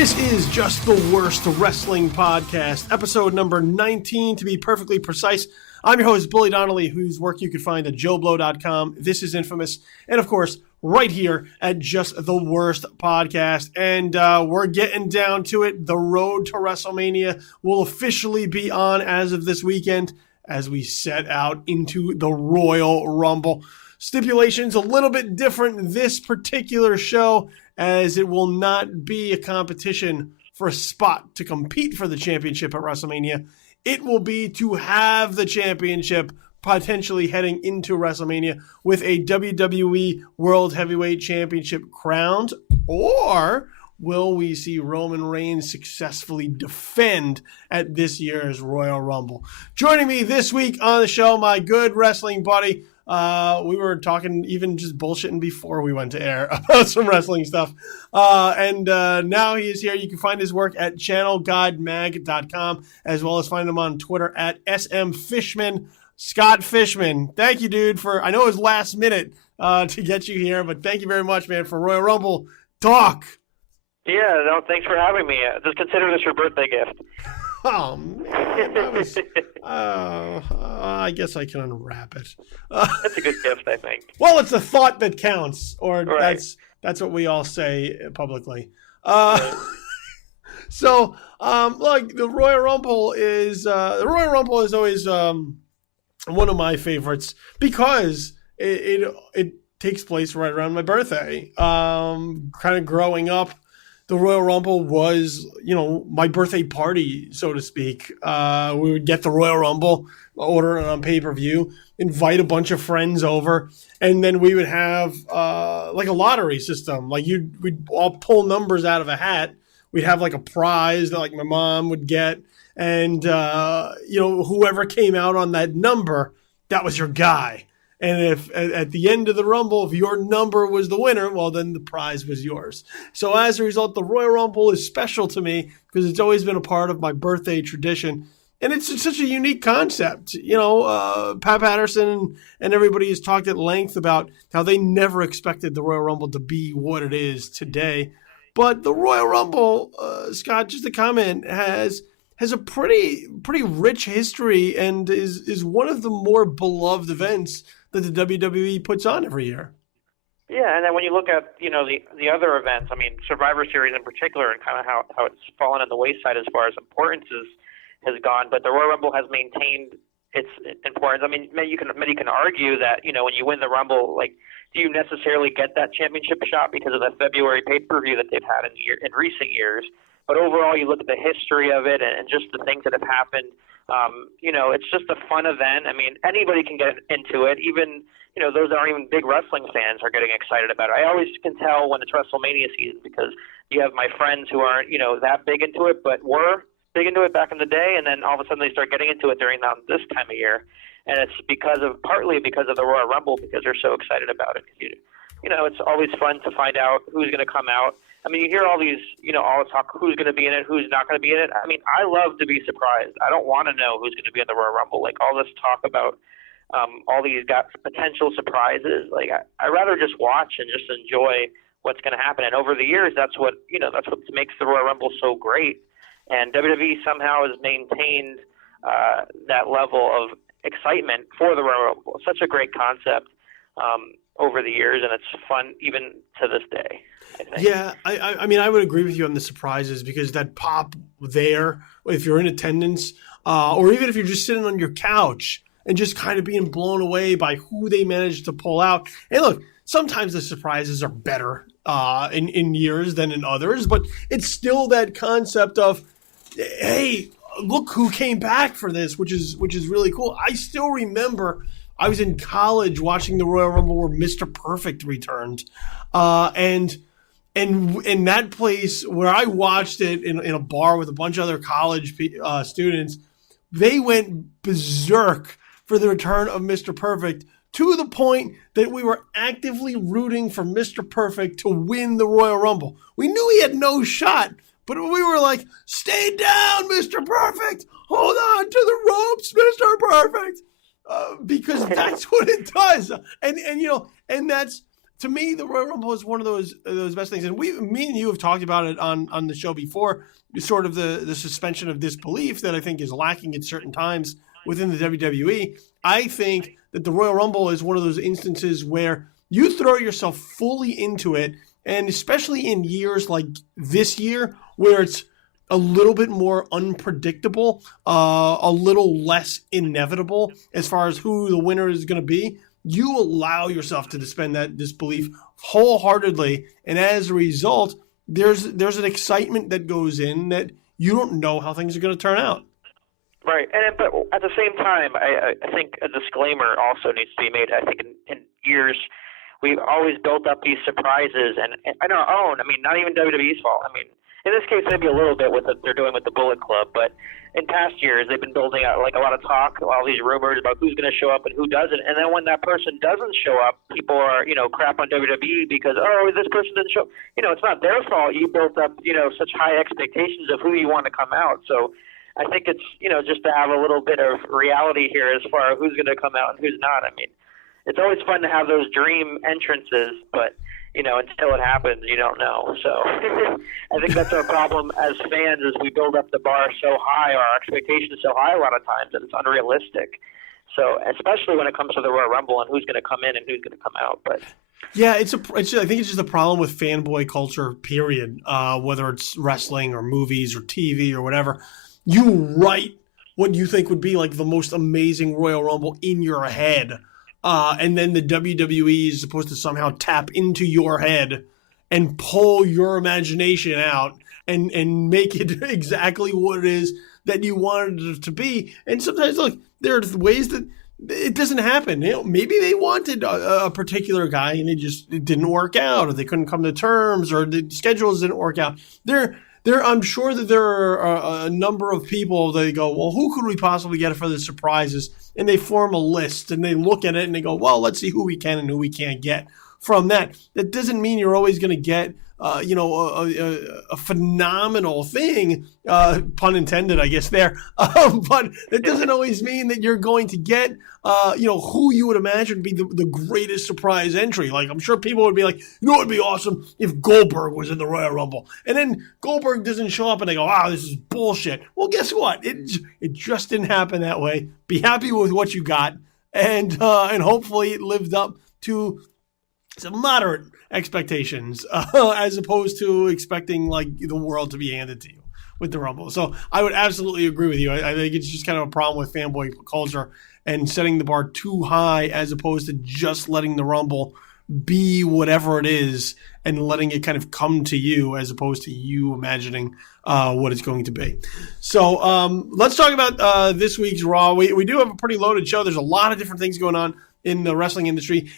This is Just the Worst Wrestling Podcast, episode number 19 to be perfectly precise. I'm your host, Billy Donnelly, whose work you can find at JoeBlow.com. This is Infamous, and of course, right here at Just the Worst Podcast. And we're getting down to it. The road to WrestleMania will officially be on as of this weekend as we set out into the Royal Rumble. Stipulations a little bit different this particular show, as it will not be a competition for a spot to compete for the championship at WrestleMania. It will be to have the championship potentially heading into WrestleMania with a WWE World Heavyweight Championship crowned, or will we see Roman Reigns successfully defend at this year's Royal Rumble? Joining me this week on the show, my good wrestling buddy. We were talking, even just bullshitting before we went to air about some wrestling stuff. And now he is here. You can find his work at channelguidemag.com, as well as find him on Twitter at smfishman. Scott Fishman. Thank you, dude, for, I know it was last minute to get you here, but thank you very much, man, for Royal Rumble talk. Yeah, no, thanks for having me. Just consider this your birthday gift. Oh, man. That was, I guess I can unwrap it. That's a good gift, I think. Well, it's a thought that counts, or right. That's what we all say publicly. Right. So, look, the Royal Rumble is always one of my favorites because it takes place right around my birthday. Kind of growing up, the Royal Rumble was, my birthday party, so to speak. We would get the Royal Rumble, order it on pay-per-view, invite a bunch of friends over, and then we would have like a lottery system. Like we'd all pull numbers out of a hat. We'd have like a prize that like my mom would get, and whoever came out on that number, that was your guy. And if at the end of the Rumble, if your number was the winner, well, then the prize was yours. So as a result, the Royal Rumble is special to me because it's always been a part of my birthday tradition. And it's such a unique concept. Pat Patterson and everybody has talked at length about how they never expected the Royal Rumble to be what it is today. But the Royal Rumble, Scott, just a comment, has a pretty rich history and is one of the more beloved events that the WWE puts on every year. Yeah, and then when you look at, the other events, I mean, Survivor Series in particular, and kind of how it's fallen on the wayside as far as importance has gone, but the Royal Rumble has maintained its importance. I mean, many can argue that, when you win the Rumble, like, do you necessarily get that championship shot because of the February pay-per-view that they've had in recent years? But overall, you look at the history of it and just the things that have happened. It's just a fun event. I mean, anybody can get into it. Even, those that aren't even big wrestling fans are getting excited about it. I always can tell when it's WrestleMania season because you have my friends who aren't, that big into it, but were big into it back in the day, and then all of a sudden they start getting into it during this time of year. And it's partly because of the Royal Rumble, because they're so excited about it. It's always fun to find out who's going to come out. I mean, you hear all these, all the talk, who's going to be in it, who's not going to be in it. I mean, I love to be surprised. I don't want to know who's going to be in the Royal Rumble. Like, all this talk about all these potential surprises. Like, I rather just watch and just enjoy what's going to happen. And over the years, that's what makes the Royal Rumble so great. And WWE somehow has maintained that level of excitement for the Royal Rumble. Such a great concept over the years, and it's fun even to this day, I think. Yeah, I mean, I would agree with you on the surprises because that pop there, if you're in attendance, or even if you're just sitting on your couch and just kind of being blown away by who they managed to pull out. And look, sometimes the surprises are better in years than in others, but it's still that concept of, hey, look who came back for this, which is really cool. I still remember I was in college watching the Royal Rumble where Mr. Perfect returned. And in that place where I watched it in a bar with a bunch of other college students, they went berserk for the return of Mr. Perfect to the point that we were actively rooting for Mr. Perfect to win the Royal Rumble. We knew he had no shot, but we were like, stay down, Mr. Perfect. Hold on to the ropes, Mr. Perfect. Because that's what it does. And that's to me, the Royal Rumble is one of those best things. And me and you have talked about it on the show before, sort of the suspension of disbelief that I think is lacking at certain times within the WWE. I think that the Royal Rumble is one of those instances where you throw yourself fully into it, and especially in years like this year where it's a little bit more unpredictable, a little less inevitable as far as who the winner is going to be, you allow yourself to suspend that disbelief wholeheartedly, and as a result, there's an excitement that goes in that you don't know how things are going to turn out. Right, but at the same time, I think a disclaimer also needs to be made. I think in years we've always built up these surprises, and on our own. I mean, not even WWE's fault. I mean, in this case, maybe a little bit with what they're doing with the Bullet Club, but in past years, they've been building out like a lot of talk, all these rumors about who's going to show up and who doesn't. And then when that person doesn't show up, people are, crap on WWE because, this person didn't show up. It's not their fault. You built up, such high expectations of who you want to come out. So I think it's, just to have a little bit of reality here as far as who's going to come out and who's not. I mean, it's always fun to have those dream entrances, but until it happens, you don't know. So I think that's our problem as fans is we build up the bar so high, our expectations so high a lot of times, that it's unrealistic. So especially when it comes to the Royal Rumble and who's going to come in and who's going to come out. But yeah, I think it's just a problem with fanboy culture, period, whether it's wrestling or movies or TV or whatever. You write what you think would be like the most amazing Royal Rumble in your head. And then the WWE is supposed to somehow tap into your head and pull your imagination out and make it exactly what it is that you wanted it to be. And sometimes, look, there are ways that it doesn't happen. Maybe they wanted a particular guy and it didn't work out, or they couldn't come to terms, or the schedules didn't work out. I'm sure that there are a number of people that go, well, who could we possibly get for the surprises? And they form a list and they look at it and they go, well, let's see who we can and who we can't get from that. That doesn't mean you're always going to get, a phenomenal thing, pun intended, I guess there. But it doesn't always mean that you're going to get, who you would imagine would be the greatest surprise entry. Like, I'm sure people would be like, it would be awesome if Goldberg was in the Royal Rumble. And then Goldberg doesn't show up and they go, wow, this is bullshit. Well, guess what? It just didn't happen that way. Be happy with what you got. And hopefully it lived up to some moderate expectations as opposed to expecting like the world to be handed to you with the Rumble. So I would absolutely agree with you. I think it's just kind of a problem with fanboy culture and setting the bar too high as opposed to just letting the Rumble be whatever it is and letting it kind of come to you as opposed to you imagining what it's going to be. So let's talk about this week's Raw. We do have a pretty loaded show. There's a lot of different things going on in the wrestling industry.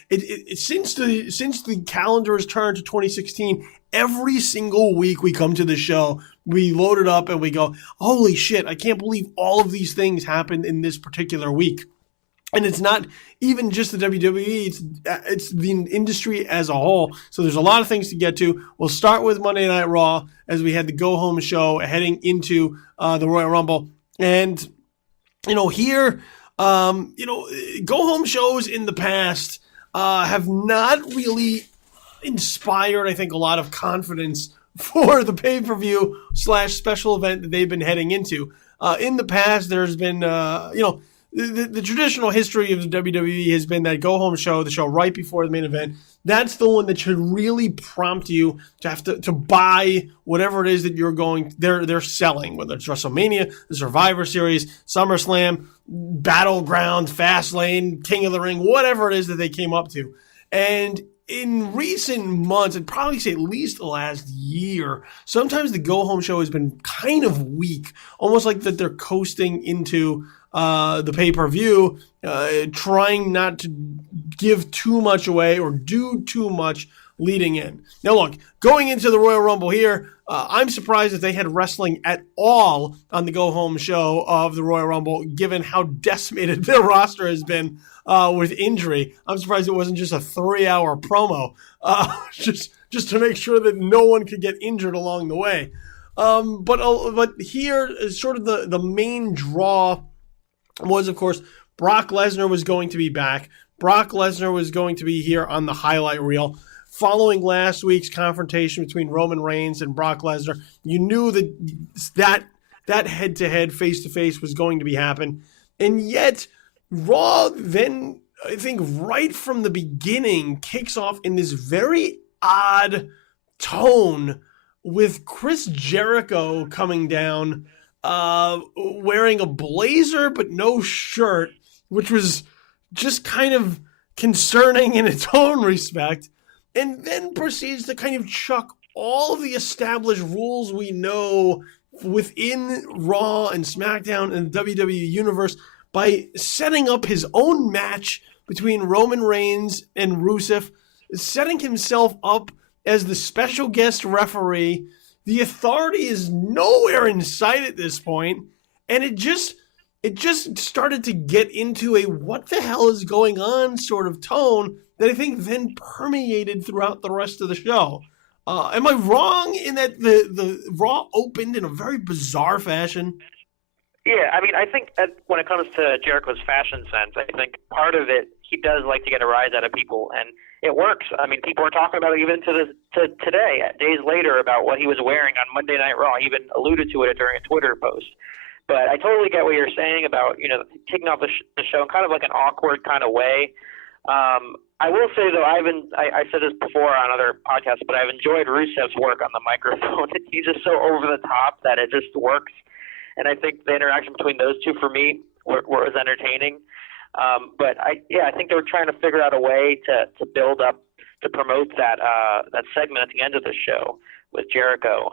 Since the calendar has turned to 2016, every single week we come to the show, we load it up and we go, holy shit, I can't believe all of these things happened in this particular week. And it's not even just the WWE, it's the industry as a whole. So there's a lot of things to get to. We'll start with Monday Night Raw as we had the go-home show heading into the Royal Rumble. And, here, go-home shows in the past have not really inspired, I think, a lot of confidence for the pay-per-view / special event that they've been heading into. In the past, there's been, the traditional history of the WWE has been that go-home show, the show right before the main event. That's the one that should really prompt you to have to buy whatever it is that they're selling, whether it's WrestleMania, the Survivor Series, SummerSlam, Battleground, Fastlane, King of the Ring, whatever it is that they came up to. And in recent months, I'd probably say at least the last year, sometimes the go-home show has been kind of weak, almost like that they're coasting into the pay-per-view, trying not to give too much away or do too much leading in. Now, look, going into the Royal Rumble here, I'm surprised that they had wrestling at all on the go-home show of the Royal Rumble, given how decimated their roster has been with injury. I'm surprised it wasn't just a 3-hour promo, just to make sure that no one could get injured along the way. But here is sort of the main draw was, of course, Brock Lesnar was going to be back. Brock Lesnar was going to be here on the highlight reel. following last week's confrontation between Roman Reigns and Brock Lesnar, you knew that head-to-head, face-to-face was going to be happen. And yet, Raw then, I think right from the beginning, kicks off in this very odd tone with Chris Jericho coming down, wearing a blazer but no shirt, which was just kind of concerning in its own respect, and then proceeds to kind of chuck all of the established rules we know within Raw and SmackDown and the WWE Universe by setting up his own match between Roman Reigns and Rusev, setting himself up as the special guest referee. The Authority is nowhere in sight at this point, and it just started to get into a what the hell is going on sort of tone that I think then permeated throughout the rest of the show. Am I wrong in that the Raw opened in a very bizarre fashion? Yeah, I mean, I think when it comes to Jericho's fashion sense, I think part of it, he does like to get a rise out of people, and it works. I mean, people are talking about it even to today, days later, about what he was wearing on Monday Night Raw. He even alluded to it during a Twitter post. But I totally get what you're saying about, kicking off the show in kind of like an awkward kind of way. I will say, though, I said this before on other podcasts, but I've enjoyed Rusev's work on the microphone. He's just so over the top that it just works. And I think the interaction between those two, for me, was entertaining. But I think they were trying to figure out a way to build up, to promote that segment at the end of the show with Jericho.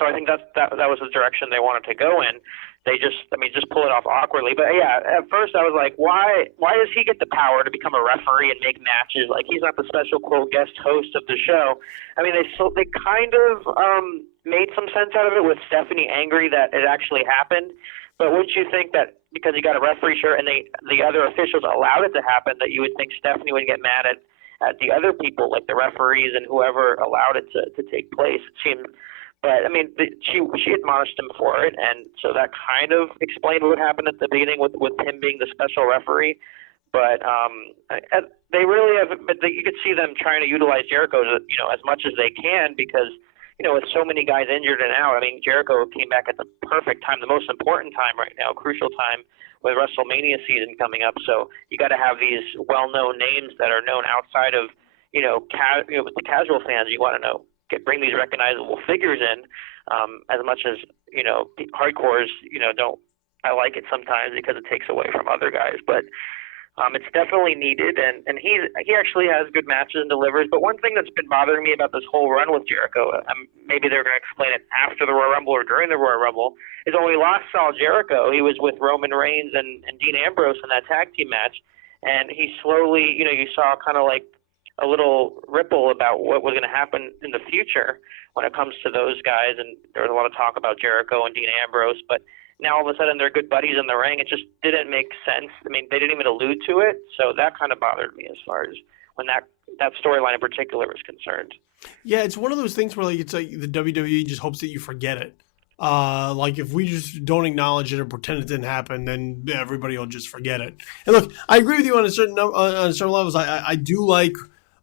So I think that was the direction they wanted to go in. They just pull it off awkwardly. But yeah, at first I was like, why does he get the power to become a referee and make matches? Like, he's not the special quote guest host of the show. I mean, they kind of made some sense out of it with Stephanie angry that it actually happened. But wouldn't you think that because he got a referee shirt and the other officials allowed it to happen, that you would think Stephanie would get mad at the other people, like the referees and whoever allowed it to take place? It seemed. But, I mean, she admonished him for it, and so that kind of explained what happened at the beginning with him being the special referee. But they really have – but you could see them trying to utilize Jericho, as much as they can because, with so many guys injured and out. I mean, Jericho came back at the perfect time, the most important time right now, crucial time with WrestleMania season coming up. So you got to have these well-known names that are known outside of, with the casual fans. You want to know. Bring these recognizable figures in, as much as hardcores don't. I like it sometimes because it takes away from other guys, but it's definitely needed. And he actually has good matches and delivers. But one thing that's been bothering me about this whole run with Jericho, maybe they're going to explain it after the Royal Rumble or during the Royal Rumble, is when we last saw Jericho, he was with Roman Reigns and Dean Ambrose in that tag team match, and he slowly, you saw kind of like a little ripple about what was going to happen in the future when it comes to those guys. And there was a lot of talk about Jericho and Dean Ambrose, but now all of a sudden they're good buddies in the ring. It just didn't make sense. I mean, they didn't even allude to it. So that kind of bothered me as far as when that storyline in particular was concerned. Yeah, it's one of those things where it's like the WWE just hopes that you forget it. Like if we just don't acknowledge it or pretend it didn't happen, then everybody will just forget it. And look, I agree with you on certain levels. I do like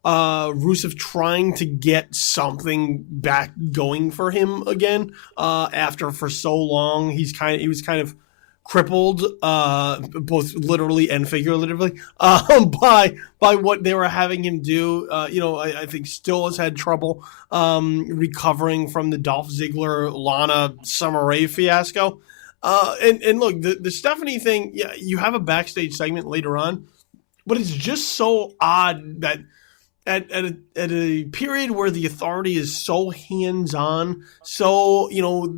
Rusev trying to get something back going for him again after for so long he was kind of crippled both literally and figuratively by what they were having him do. I think still has had trouble recovering from the Dolph Ziggler Lana Summer Rae fiasco. And look, the Stephanie thing, yeah, you have a backstage segment later on, but it's just so odd that at a period where the Authority is so hands-on, so,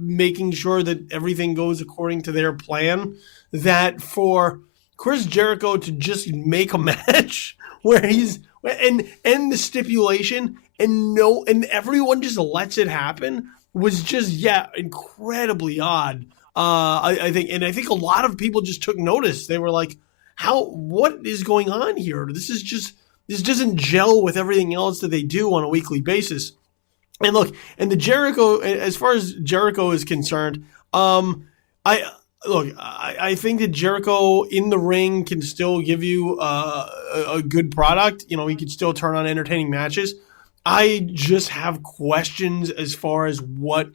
making sure that everything goes according to their plan, that for Chris Jericho to just make a match where he's and end the stipulation and everyone just lets it happen was just, incredibly odd. I think a lot of people just took notice. They were like, what is going on here? This doesn't gel with everything else that they do on a weekly basis. And look, and the Jericho, as far as Jericho is concerned, I look, I think that Jericho in the ring can still give you a good product. You know, he can still turn on entertaining matches. I just have questions as far as what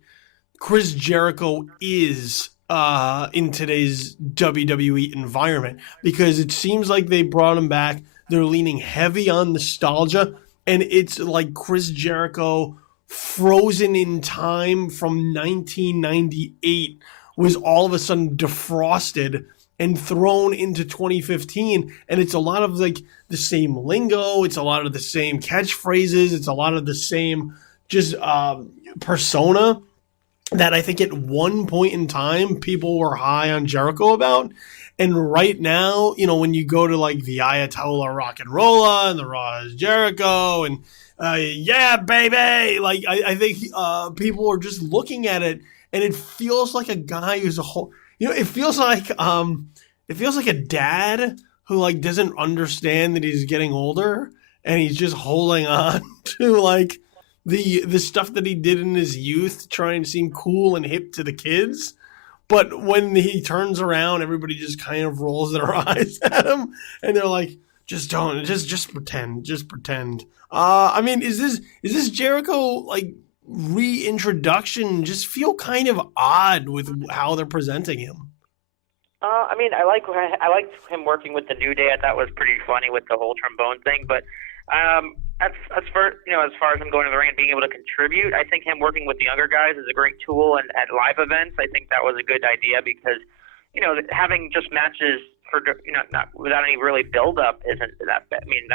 Chris Jericho is in today's WWE environment, because it seems like they brought him back. They're leaning heavy on nostalgia, and it's like Chris Jericho frozen in time from 1998 was all of a sudden defrosted and thrown into 2015. And it's a lot of like the same lingo. It's a lot of the same catchphrases. It's a lot of the same just persona that I think at one point in time people were high on Jericho about. And right now, you know, when you go to like the Ayatollah Rock and Rolla and the Raw is Jericho and yeah, baby, like I think people are just looking at it, and it feels like a guy who's a whole, you know, it feels like a dad who like doesn't understand that he's getting older and he's just holding on to like the stuff that he did in his youth, trying to seem cool and hip to the kids. But when he turns around, everybody just kind of rolls their eyes at him, and they're like, "Just don't, just pretend." I mean, is this Jericho like reintroduction? Just feel kind of odd with how they're presenting him. I mean, I liked him working with the New Day. I thought was pretty funny with the whole trombone thing. But as far as him going to the ring and being able to contribute, I think him working with the younger guys is a great tool. And at live events, I think that was a good idea because, you know, having just matches for, you know, not without any really build up isn't that bad. I mean,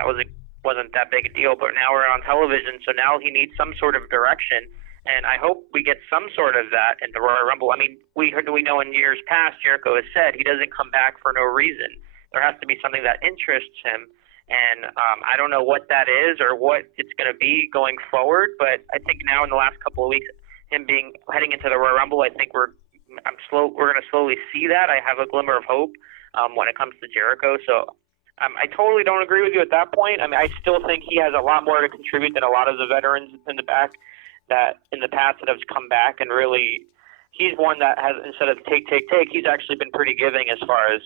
wasn't that big a deal. But now we're on television, so now he needs some sort of direction. And I hope we get some sort of that in the Royal Rumble. I mean, we know in years past, Jericho has said he doesn't come back for no reason. There has to be something that interests him. And I don't know what that is or what it's going to be going forward. But I think now in the last couple of weeks, him heading into the Royal Rumble, I think we're going to slowly see that. I have a glimmer of hope when it comes to Jericho. So I totally don't agree with you at that point. I mean, I still think he has a lot more to contribute than a lot of the veterans in the back that in the past that have come back, and really he's one that has, instead of take, he's actually been pretty giving as far as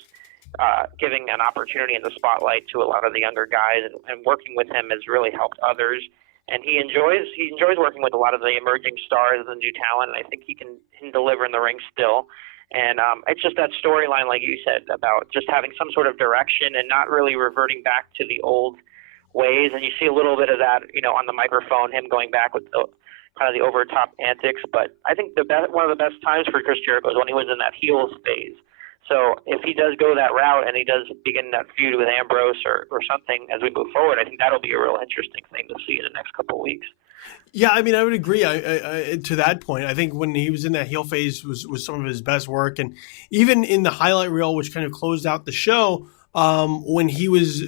giving an opportunity in the spotlight to a lot of the younger guys, and working with him has really helped others. And he enjoys working with a lot of the emerging stars and new talent, and I think he can deliver in the ring still. And it's just that storyline, like you said, about just having some sort of direction and not really reverting back to the old ways. And you see a little bit of that, you know, on the microphone, him going back with the kind of the over-the-top antics. But I think one of the best times for Chris Jericho is when he was in that heels phase. So if he does go that route and he does begin that feud with Ambrose or something as we move forward, I think that'll be a real interesting thing to see in the next couple of weeks. Yeah, I mean, I would agree. To that point, I think when he was in that heel phase was some of his best work. And even in the highlight reel, which kind of closed out the show, when he was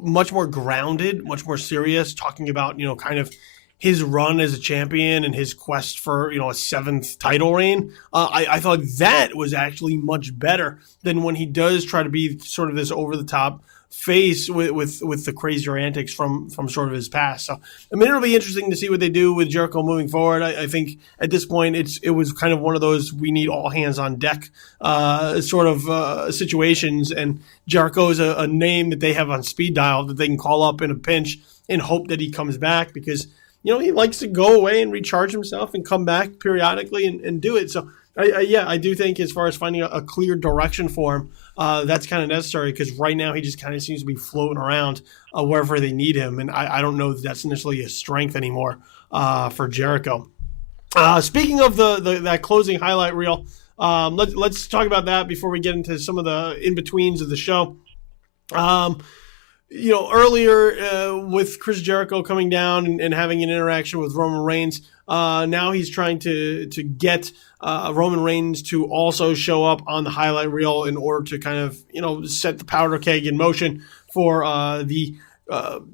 much more grounded, much more serious, talking about, you know, kind of his run as a champion and his quest for, you know, a 7th title reign, I thought that was actually much better than when he does try to be sort of this over-the-top face with the crazier antics from sort of his past. So, I mean, it'll be interesting to see what they do with Jericho moving forward. I think at this point it was kind of one of those we need all hands on deck sort of situations, and Jericho is a name that they have on speed dial that they can call up in a pinch and hope that he comes back, because you know, he likes to go away and recharge himself and come back periodically and do it. So, I do think as far as finding a clear direction for him, that's kind of necessary, because right now he just kind of seems to be floating around wherever they need him. And I don't know that that's necessarily a strength anymore for Jericho. Speaking of that closing highlight reel, let's talk about that before we get into some of the in-betweens of the show. You know, earlier with Chris Jericho coming down and having an interaction with Roman Reigns, now he's trying to get Roman Reigns to also show up on the highlight reel in order to kind of, you know, set the powder keg in motion for the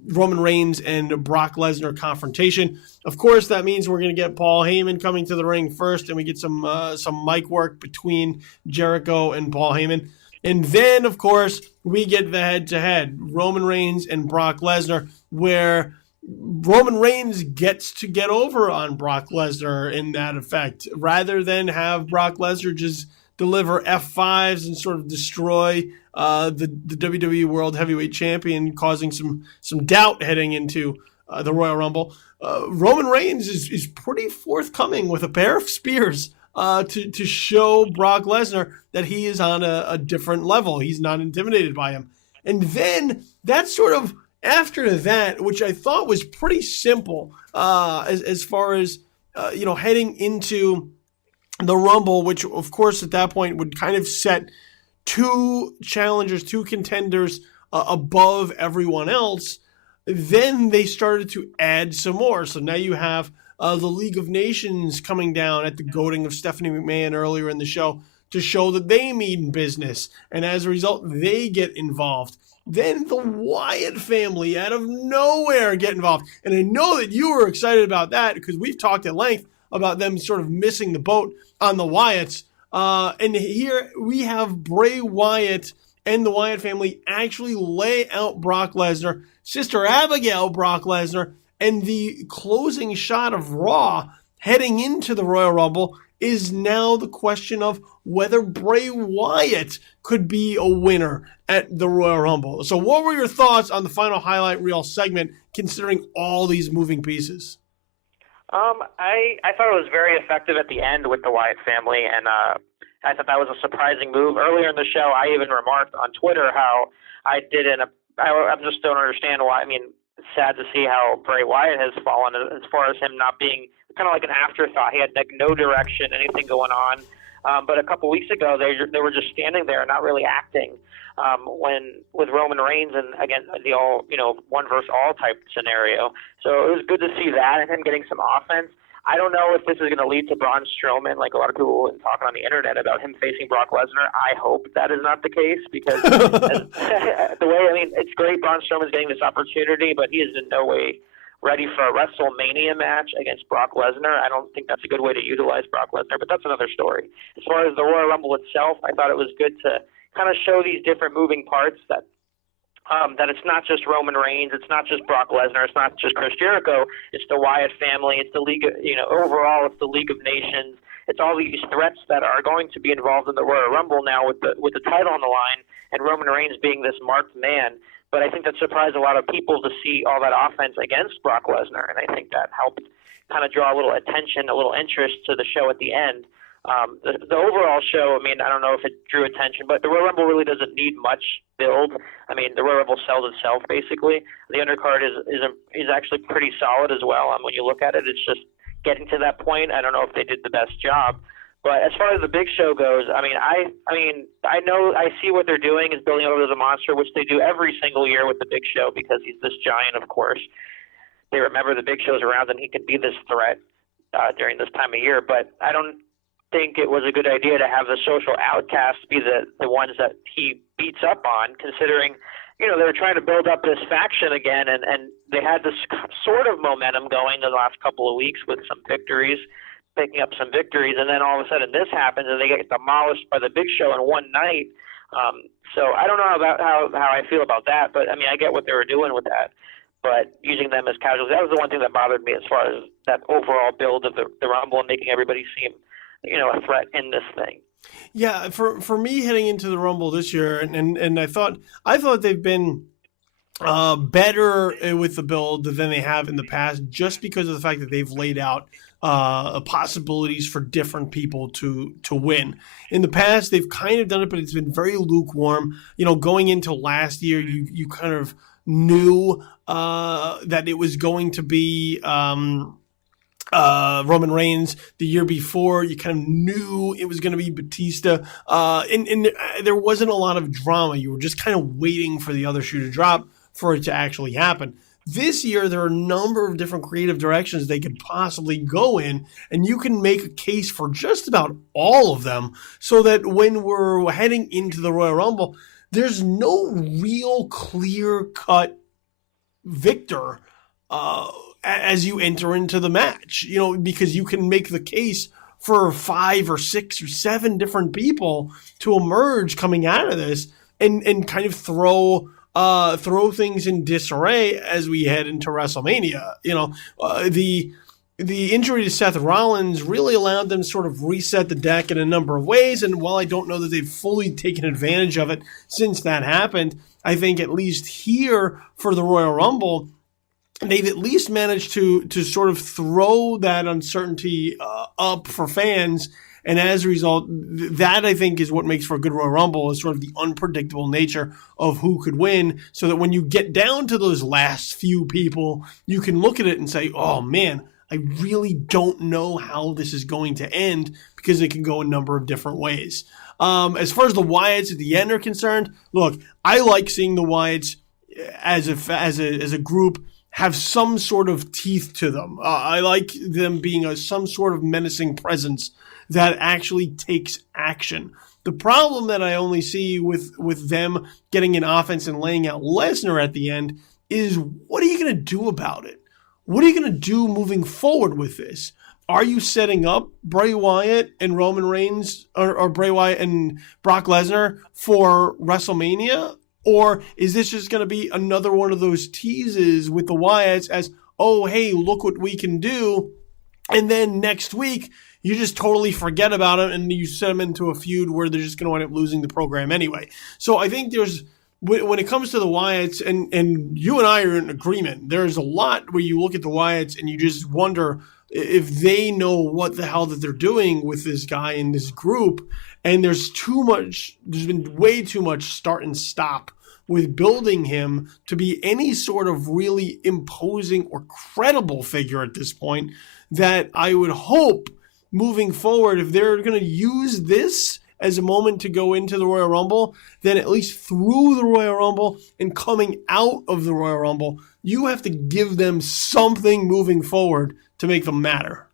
Roman Reigns and Brock Lesnar confrontation. Of course, that means we're going to get Paul Heyman coming to the ring first, and we get some mic work between Jericho and Paul Heyman. And then, of course, we get the head-to-head, Roman Reigns and Brock Lesnar, where Roman Reigns gets to get over on Brock Lesnar in that effect, rather than have Brock Lesnar just deliver F5s and sort of destroy the WWE World Heavyweight Champion, causing some doubt heading into the Royal Rumble. Roman Reigns is pretty forthcoming with a pair of spears to show Brock Lesnar that he is on a different level. He's not intimidated by him. And then that's sort of after that, which I thought was pretty simple as far as, heading into the Rumble, which of course at that point would kind of set two challengers, two contenders above everyone else. Then they started to add some more. So now you have the League of Nations coming down at the goading of Stephanie McMahon earlier in the show to show that they mean business. And as a result, they get involved. Then the Wyatt family out of nowhere get involved. And I know that you were excited about that because we've talked at length about them sort of missing the boat on the Wyatts. And here we have Bray Wyatt and the Wyatt family actually lay out Brock Lesnar, Sister Abigail Brock Lesnar, and the closing shot of Raw heading into the Royal Rumble is now the question of whether Bray Wyatt could be a winner at the Royal Rumble. So what were your thoughts on the final highlight reel segment, considering all these moving pieces? I thought it was very effective at the end with the Wyatt family, and I thought that was a surprising move. Earlier in the show, I even remarked on Twitter how I just don't understand why. I mean, it's sad to see how Bray Wyatt has fallen as far as him not being kind of like an afterthought. He had like no direction, anything going on. But a couple weeks ago, they were just standing there and not really acting. When with Roman Reigns and again the all one versus all type scenario. So it was good to see that and him getting some offense. I don't know if this is going to lead to Braun Strowman, like a lot of people have been talking on the internet about him facing Brock Lesnar. I hope that is not the case because it's great Braun Strowman's getting this opportunity, but he is in no way ready for a WrestleMania match against Brock Lesnar. I don't think that's a good way to utilize Brock Lesnar, but that's another story. As far as the Royal Rumble itself, I thought it was good to kind of show these different moving parts that it's not just Roman Reigns, it's not just Brock Lesnar, it's not just Chris Jericho, it's the Wyatt family, it's the League, overall it's the League of Nations, it's all these threats that are going to be involved in the Royal Rumble now with the title on the line and Roman Reigns being this marked man. But I think that surprised a lot of people to see all that offense against Brock Lesnar, and I think that helped kind of draw a little attention, a little interest to the show at the end. The overall show, I mean, I don't know if it drew attention, but the Royal Rumble really doesn't need much build. I mean, the Royal Rumble sells itself, basically. The undercard is actually pretty solid as well. When you look at it, it's just getting to that point. I don't know if they did the best job. But as far as the big show goes, I know I see what they're doing is building over the monster, which they do every single year with the big show because he's this giant, of course. They remember the big show's around and he could be this threat during this time of year. But I don't think it was a good idea to have the Social Outcasts be the ones that he beats up on, considering, they were trying to build up this faction again, and they had this sort of momentum going in the last couple of weeks with some victories, picking up some victories, and then all of a sudden this happens and they get demolished by the big show in one night. So I don't know about how I feel about that, but I mean, I get what they were doing with that. But using them as casualties, that was the one thing that bothered me as far as that overall build of the Rumble and making everybody seem a threat in this thing. Yeah, for me heading into the Rumble this year, and I thought they've been better with the build than they have in the past, just because of the fact that they've laid out possibilities for different people to win. In the past, they've kind of done it, but it's been very lukewarm. Going into last year, you kind of knew that it was going to be Roman Reigns. The year before, you kind of knew it was going to be Batista. And there wasn't a lot of drama. You were just kind of waiting for the other shoe to drop for it to actually happen. This year, there are a number of different creative directions they could possibly go in, and you can make a case for just about all of them so that when we're heading into the Royal Rumble, there's no real clear-cut victor as you enter into the match, because you can make the case for 5 or 6 or 7 different people to emerge coming out of this and kind of throw things in disarray as we head into WrestleMania. the injury to Seth Rollins really allowed them to sort of reset the deck in a number of ways. And while I don't know that they've fully taken advantage of it since that happened, I think at least here for the Royal Rumble, they've at least managed to sort of throw that uncertainty up for fans. And as a result, that I think is what makes for a good Royal Rumble, is sort of the unpredictable nature of who could win, so that when you get down to those last few people, you can look at it and say, oh man, I really don't know how this is going to end, because it can go a number of different ways. As far as the Wyatts at the end are concerned, look, I like seeing the Wyatts as a group have some sort of teeth to them. I like them being some sort of menacing presence that actually takes action. The problem that I only see with them getting an offense and laying out Lesnar at the end is, what are you going to do about it? What are you going to do moving forward with this? Are you setting up Bray Wyatt and Roman Reigns, or Bray Wyatt and Brock Lesnar for WrestleMania? Or is this just going to be another one of those teases with the Wyatts as, oh, hey, look what we can do, and then next week you just totally forget about it and you set them into a feud where they're just going to end up losing the program anyway. So I think when it comes to the Wyatts, and you and I are in agreement, there's a lot where you look at the Wyatts and you just wonder if they know what the hell that they're doing with this guy in this group. And there's been way too much start and stop with building him to be any sort of really imposing or credible figure at this point, that I would hope moving forward, if they're going to use this as a moment to go into the Royal Rumble, then at least through the Royal Rumble and coming out of the Royal Rumble, you have to give them something moving forward to make them matter.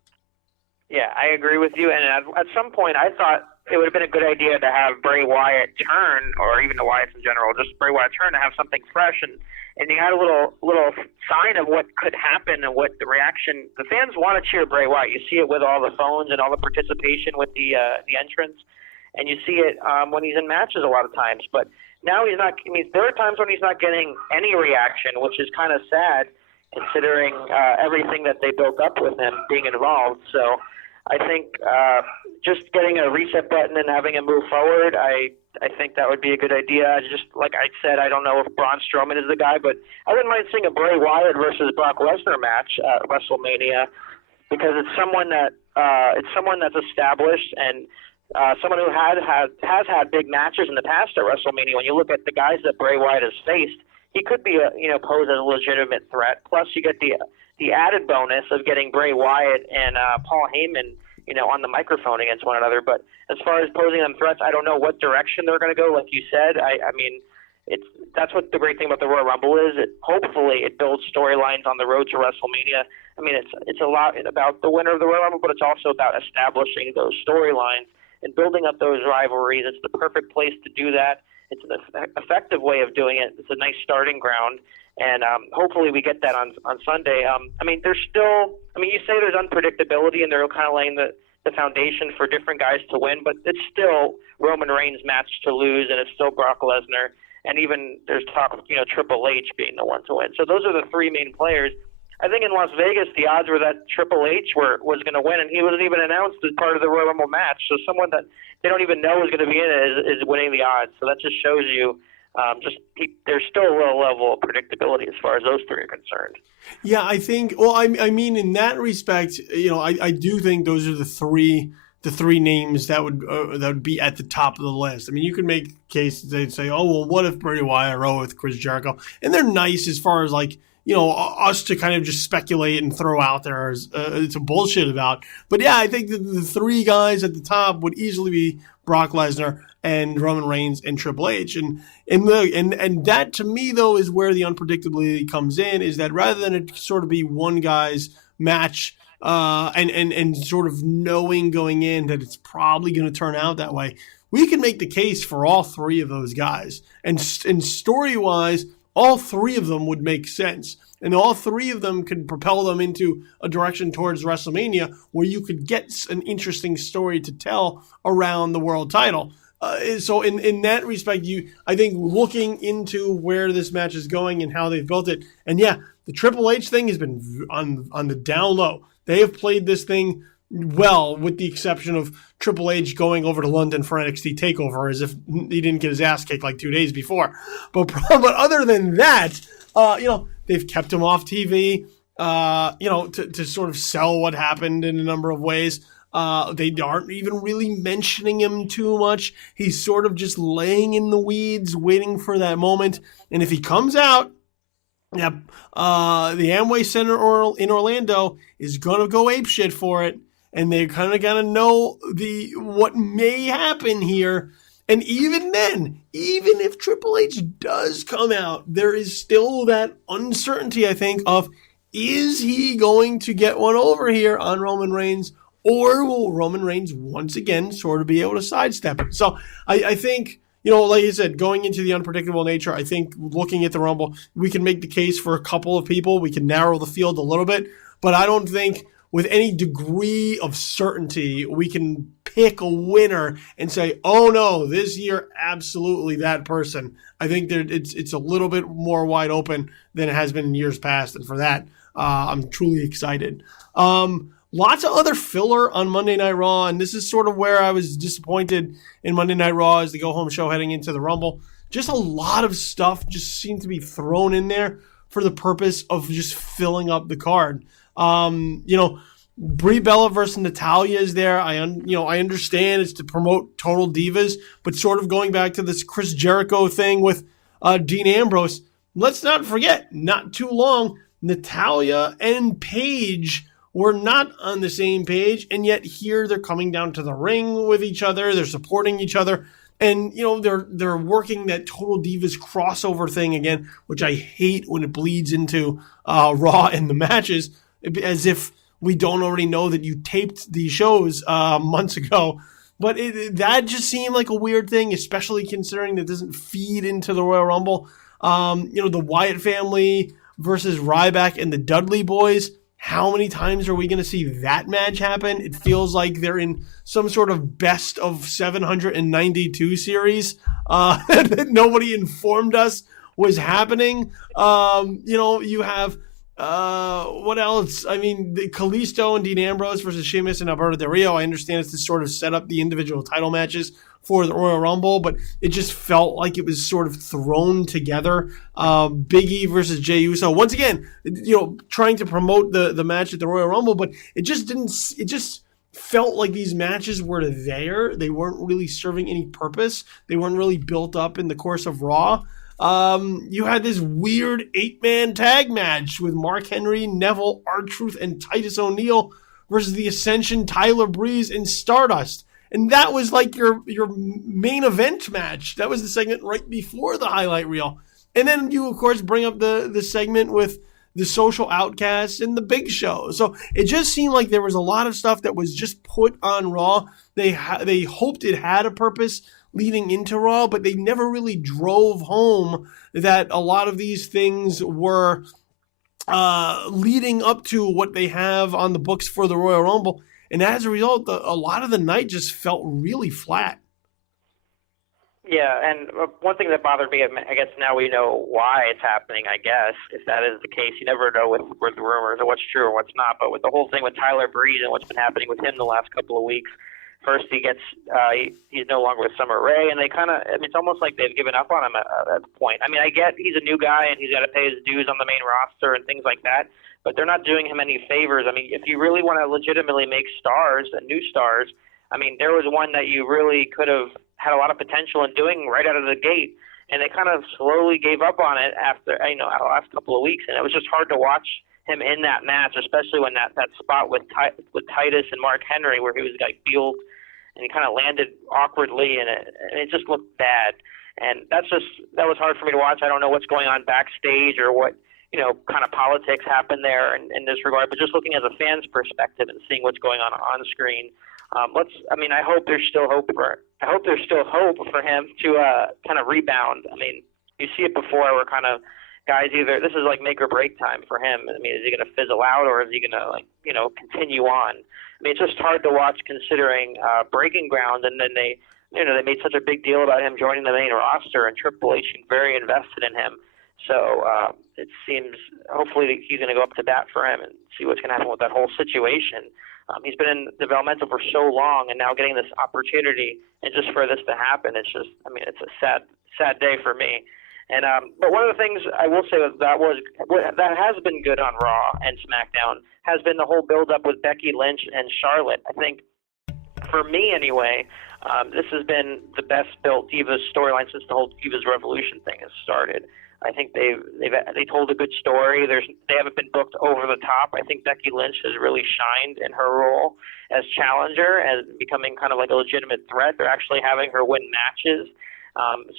Yeah, I agree with you. And at some point, I thought it would have been a good idea to have Bray Wyatt turn, or even the Wyatts in general, just Bray Wyatt turn, to have something fresh, and you had a little sign of what could happen and what the reaction. The fans want to cheer Bray Wyatt. You see it with all the phones and all the participation with the entrance, and you see it when he's in matches a lot of times. But now he's not. I mean, there are times when he's not getting any reaction, which is kind of sad, considering everything that they built up with him being involved. So I think just getting a reset button and having him move forward, I think that would be a good idea. Just like I said, I don't know if Braun Strowman is the guy, but I wouldn't mind seeing a Bray Wyatt versus Brock Lesnar match at WrestleMania, because it's someone that's established, and someone who has had big matches in the past at WrestleMania. When you look at the guys that Bray Wyatt has faced, he could be posed as a legitimate threat. Plus, you get the added bonus of getting Bray Wyatt and Paul Heyman, on the microphone against one another. But as far as posing them threats, I don't know what direction they're going to go. Like you said, I mean, that's what the great thing about the Royal Rumble is. Hopefully it builds storylines on the road to WrestleMania. I mean, it's a lot about the winner of the Royal Rumble, but it's also about establishing those storylines and building up those rivalries. It's the perfect place to do that. It's an effective way of doing it. It's a nice starting ground. And hopefully we get that on Sunday. I mean, you say there's unpredictability, and they're kind of laying the foundation for different guys to win, but it's still Roman Reigns' match to lose, and it's still Brock Lesnar, and even there's talk of Triple H being the one to win. So those are the three main players. I think in Las Vegas, the odds were that Triple H was going to win, and he wasn't even announced as part of the Royal Rumble match. So someone that they don't even know is going to be in it is winning the odds. So that just shows you there's still a low level of predictability as far as those three are concerned. Yeah, I think. Well, I mean, in that respect, I do think those are the three names that would be at the top of the list. I mean, you could make a case that they'd say, oh well, what if Bray Wyatt or with Chris Jericho? And they're nice as far as like us to kind of just speculate and throw out there it's a bullshit about. But yeah, I think the three guys at the top would easily be Brock Lesnar and Roman Reigns and Triple H. And that to me though is where the unpredictability comes in, is that rather than it sort of be one guy's match and sort of knowing going in that it's probably going to turn out that way, we can make the case for all three of those guys. And story-wise, all three of them would make sense. And all three of them could propel them into a direction towards WrestleMania where you could get an interesting story to tell around the world title. So in that respect, I think looking into where this match is going and how they've built it, and yeah, the Triple H thing has been on the down low. They have played this thing well, with the exception of Triple H going over to London for NXT TakeOver as if he didn't get his ass kicked like 2 days before. But other than that, they've kept him off TV, to sort of sell what happened in a number of ways. They aren't even really mentioning him too much. He's sort of just laying in the weeds, waiting for that moment. And if he comes out, the Amway Center in Orlando is going to go apeshit for it. And they're kind of going to know what may happen here. And even then, even if Triple H does come out, there is still that uncertainty, I think, of is he going to get one over here on Roman Reigns, or will Roman Reigns once again sort of be able to sidestep it? So I think, like I said, going into the unpredictable nature, I think looking at the Rumble, we can make the case for a couple of people. We can narrow the field a little bit, but I don't think with any degree of certainty we can pick a winner and say, oh no, this year, absolutely that person. I think it's a little bit more wide open than it has been in years past. And for that, I'm truly excited. Lots of other filler on Monday Night Raw, and this is sort of where I was disappointed in Monday Night Raw as the go-home show heading into the Rumble. Just a lot of stuff just seemed to be thrown in there for the purpose of just filling up the card. Brie Bella versus Natalya is there. I understand it's to promote Total Divas, but sort of going back to this Chris Jericho thing with Dean Ambrose. Let's not forget, not too long, Natalya and Paige were not on the same page, and yet here they're coming down to the ring with each other. They're supporting each other, and they're working that Total Divas crossover thing again, which I hate when it bleeds into Raw and the matches, as if we don't already know that you taped these shows months ago. But that just seemed like a weird thing, especially considering that doesn't feed into the Royal Rumble. The Wyatt family versus Ryback and the Dudley Boys. How many times are we going to see that match happen? It feels like they're in some sort of best of 792 series that nobody informed us was happening. You have what else? I mean, Kalisto and Dean Ambrose versus Sheamus and Alberto Del Rio. I understand it's to sort of set up the individual title matches for the Royal Rumble, but it just felt like it was sort of thrown together. Big E versus Jey Uso. Once again, trying to promote the match at the Royal Rumble, but it just felt like these matches were there. They weren't really serving any purpose. They weren't really built up in the course of Raw. You had this weird 8-man tag match with Mark Henry, Neville, R-Truth, and Titus O'Neil versus the Ascension, Tyler Breeze, and Stardust. And that was like your main event match. That was the segment right before the highlight reel. And then you, of course, bring up the segment with the Social Outcasts and the Big Show. So it just seemed like there was a lot of stuff that was just put on Raw. They hoped it had a purpose leading into Raw, but they never really drove home that a lot of these things were leading up to what they have on the books for the Royal Rumble. And as a result, a lot of the night just felt really flat. Yeah, and one thing that bothered me, I guess now we know why it's happening, I guess, if that is the case. You never know with the rumors or what's true or what's not. But with the whole thing with Tyler Breeze and what's been happening with him the last couple of weeks, first he gets he's no longer with Summer Rae, and they it's almost like they've given up on him at the point. I mean, I get he's a new guy and he's got to pay his dues on the main roster and things like that, but they're not doing him any favors. I mean, if you really want to legitimately make stars and new stars, I mean, there was one that you really could have had a lot of potential in doing right out of the gate, and they kind of slowly gave up on it after the last couple of weeks, and it was just hard to watch him in that match, especially when that spot with Titus and Mark Henry where he was like peeled and he kind of landed awkwardly, and it just looked bad. And that was hard for me to watch. I don't know what's going on backstage or what kind of politics happened there in this regard, but just looking as a fan's perspective and seeing what's going on screen. I hope there's still hope for him to kind of rebound. I mean, you see it before where kind of guys either this is like make or break time for him. I mean, is he going to fizzle out or is he going to continue on? I mean, it's just hard to watch considering breaking ground, and then they made such a big deal about him joining the main roster, and Triple H very invested in him. So it seems hopefully he's going to go up to bat for him and see what's going to happen with that whole situation. He's been in developmental for so long, and now getting this opportunity, and just for this to happen, it's just, I mean, it's a sad day for me. And but one of the things I will say that has been good on Raw and SmackDown has been the whole build-up with Becky Lynch and Charlotte. I think, for me anyway, this has been the best-built Divas storyline since the whole Divas Revolution thing has started. I think they told a good story. They haven't been booked over the top. I think Becky Lynch has really shined in her role as challenger and becoming kind of like a legitimate threat. They're actually having her win matches,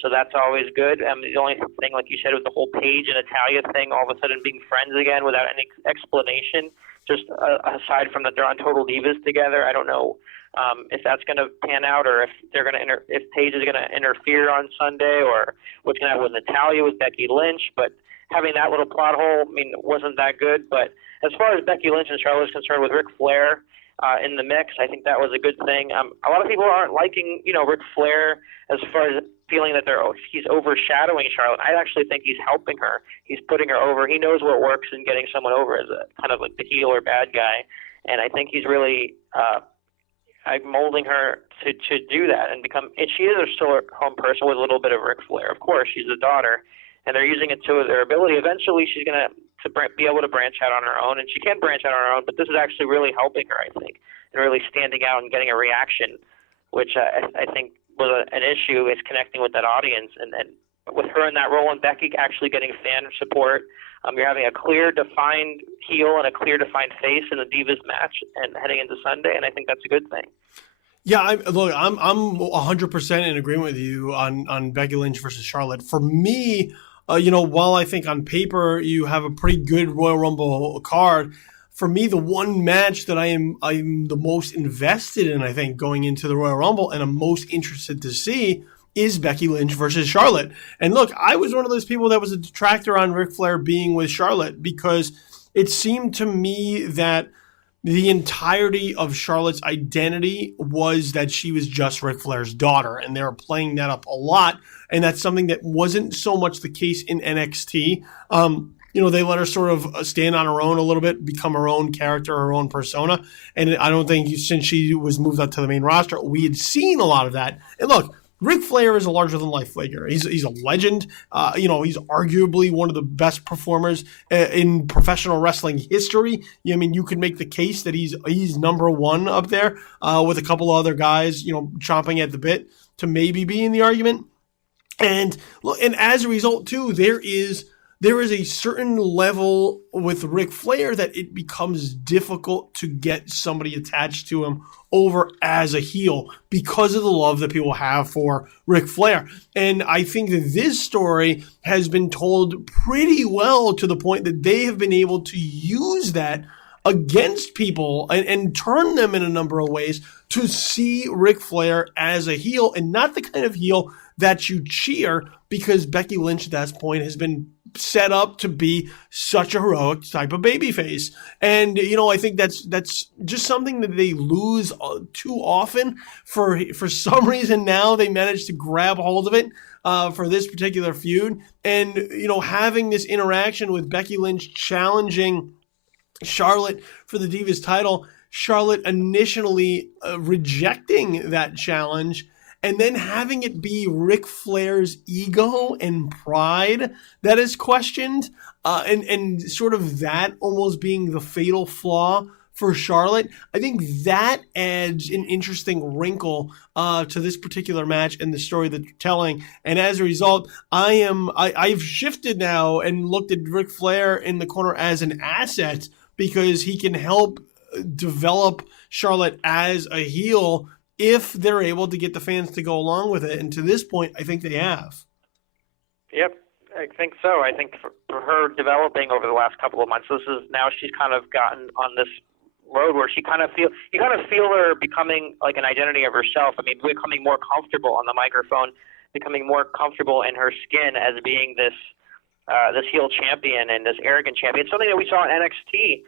so that's always good. The only thing, like you said, with the whole Paige and Natalya thing, all of a sudden being friends again without any explanation, just aside from that they're on Total Divas together. I don't know if that's going to pan out, or if they're going to if Paige is going to interfere on Sunday, or what's going to happen with Natalya with Becky Lynch. But having that little plot hole, I mean, wasn't that good. But as far as Becky Lynch and Charlotte is concerned, with Ric Flair in the mix, I think that was a good thing. A lot of people aren't liking, Ric Flair as far as feeling that he's overshadowing Charlotte. I actually think he's helping her. He's putting her over. He knows what works in getting someone over as a kind of like the heel or bad guy, and I think he's really molding her to do that and become. And she is still a home person with a little bit of Ric Flair. Of course, she's a daughter, and they're using it to their ability. Eventually, she's going to be able to branch out on her own, and she can branch out on her own. But this is actually really helping her, I think, and really standing out and getting a reaction, which I think was an issue, is connecting with that audience. And with her in that role and Becky actually getting fan support, you're having a clear defined heel and a clear defined face in the Divas match and heading into Sunday, and I think that's a good thing. Yeah, I'm 100% in agreement with you on Becky Lynch versus Charlotte. For me, while I think on paper you have a pretty good Royal Rumble card, for me, the one match that I'm the most invested in, I think, going into the Royal Rumble, and I'm most interested to see, is Becky Lynch versus Charlotte. And look, I was one of those people that was a detractor on Ric Flair being with Charlotte, because it seemed to me that the entirety of Charlotte's identity was that she was just Ric Flair's daughter, and they were playing that up a lot, and that's something that wasn't so much the case in NXT. They let her sort of stand on her own a little bit, become her own character, her own persona, and I don't think since she was moved up to the main roster, we had seen a lot of that. And look, Ric Flair is a larger-than-life figure. He's a legend. He's arguably one of the best performers in professional wrestling history. I mean, you could make the case that he's number one up there with a couple of other guys, chomping at the bit to maybe be in the argument. And as a result, too, there is a certain level with Ric Flair that it becomes difficult to get somebody attached to him over as a heel because of the love that people have for Ric Flair. And I think that this story has been told pretty well, to the point that they have been able to use that against people and turn them in a number of ways to see Ric Flair as a heel, and not the kind of heel that you cheer, because Becky Lynch at that point has been set up to be such a heroic type of babyface. And, I think that's just something that they lose too often. For some reason now they managed to grab hold of it for this particular feud. And, having this interaction with Becky Lynch challenging Charlotte for the Divas title, Charlotte initially rejecting that challenge, and then having it be Ric Flair's ego and pride that is questioned, and sort of that almost being the fatal flaw for Charlotte. I think that adds an interesting wrinkle to this particular match and the story that they're telling. And as a result, I've shifted now and looked at Ric Flair in the corner as an asset, because he can help develop Charlotte as a heel if they're able to get the fans to go along with it. And to this point, I think they have. Yep, I think so. I think for her developing over the last couple of months, now she's kind of gotten on this road where you kind of feel her becoming like an identity of herself. I mean, becoming more comfortable on the microphone, becoming more comfortable in her skin as being this heel champion and this arrogant champion. It's something that we saw in NXT,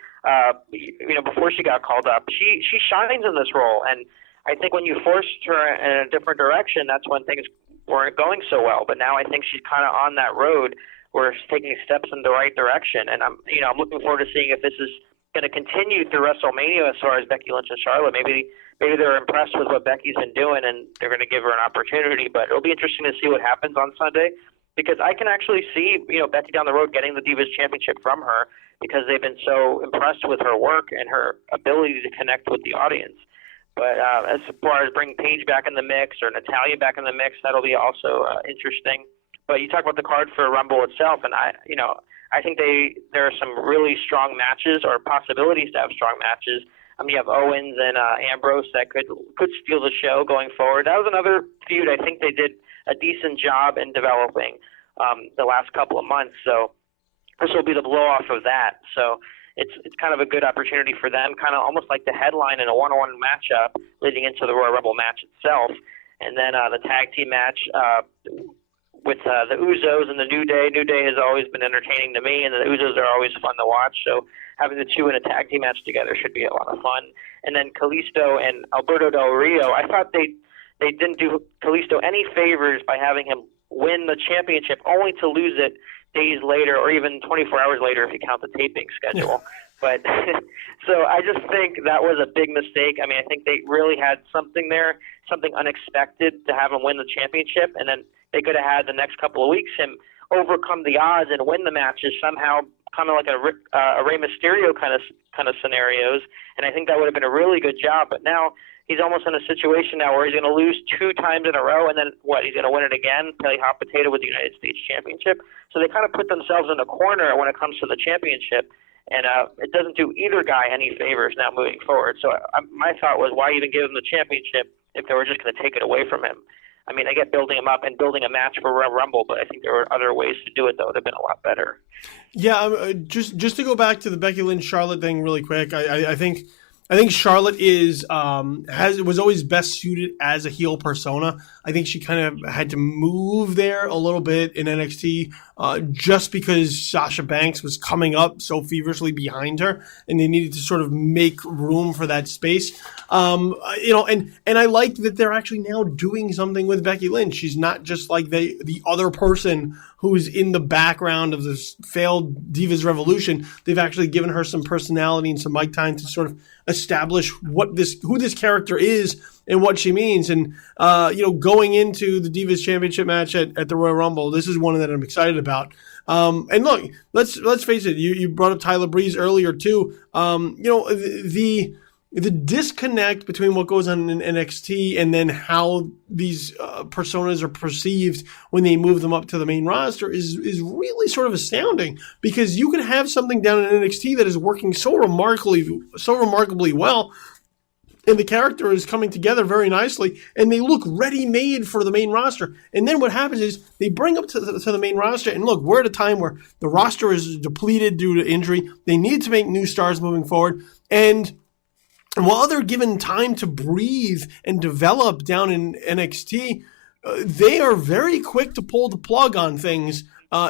before she got called up. She shines in this role, and I think when you forced her in a different direction, that's when things weren't going so well. But now I think she's kind of on that road we're taking steps in the right direction. And I'm looking forward to seeing if this is going to continue through WrestleMania as far as Becky Lynch and Charlotte. Maybe they're impressed with what Becky's been doing and they're going to give her an opportunity. But it'll be interesting to see what happens on Sunday, because I can actually see Becky down the road getting the Divas Championship from her, because they've been so impressed with her work and her ability to connect with the audience. But as far as bringing Paige back in the mix or Natalya back in the mix, that'll be also interesting. But you talk about the card for Rumble itself, and I think there are some really strong matches, or possibilities to have strong matches. I mean, you have Owens and Ambrose that could steal the show going forward. That was another feud I think they did a decent job in developing the last couple of months. So this will be the blow off of that. So it's kind of a good opportunity for them, kind of almost like the headline in a one-on-one matchup leading into the Royal Rumble match itself. And then the tag team match with the Usos and the New Day. New Day has always been entertaining to me, and the Usos are always fun to watch. So having the two in a tag team match together should be a lot of fun. And then Kalisto and Alberto Del Rio, I thought they didn't do Kalisto any favors by having him win the championship only to lose it days later, or even 24 hours later if you count the taping schedule. But so I just think that was a big mistake. I mean, I think they really had something there, something unexpected to have him win the championship, and then they could have had the next couple of weeks him overcome the odds and win the matches somehow, kind of like a Rey Mysterio kind of scenarios. And I think that would have been a really good job. But now he's almost in a situation now where he's going to lose 2 times in a row, and then he's going to win it again, play hot potato with the United States Championship. So they kind of put themselves in a corner when it comes to the championship. And it doesn't do either guy any favors now moving forward. So my thought was, why even give him the championship if they were just going to take it away from him? I mean, I get building him up and building a match for Royal Rumble, but I think there were other ways to do it that would have been a lot better. Yeah, just to go back to the Becky Lynch Charlotte thing really quick, I think Charlotte was always best suited as a heel persona. I think she kind of had to move there a little bit in NXT just because Sasha Banks was coming up so feverishly behind her, and they needed to sort of make room for that space. And I like that they're actually now doing something with Becky Lynch. She's not just like the other person who's in the background of this failed Divas Revolution. They've actually given her some personality and some mic time to sort of establish who this character is and what she means. And going into the Divas Championship match at the Royal Rumble, this is one that I'm excited about. And look, let's face it. You brought up Tyler Breeze earlier too. The disconnect between what goes on in NXT and then how these personas are perceived when they move them up to the main roster is really sort of astounding, because you can have something down in NXT that is working so remarkably well, and the character is coming together very nicely, and they look ready-made for the main roster. And then what happens is they bring up to the main roster, and look, we're at a time where the roster is depleted due to injury. They need to make new stars moving forward, and while they're given time to breathe and develop down in NXT, they are very quick to pull the plug on things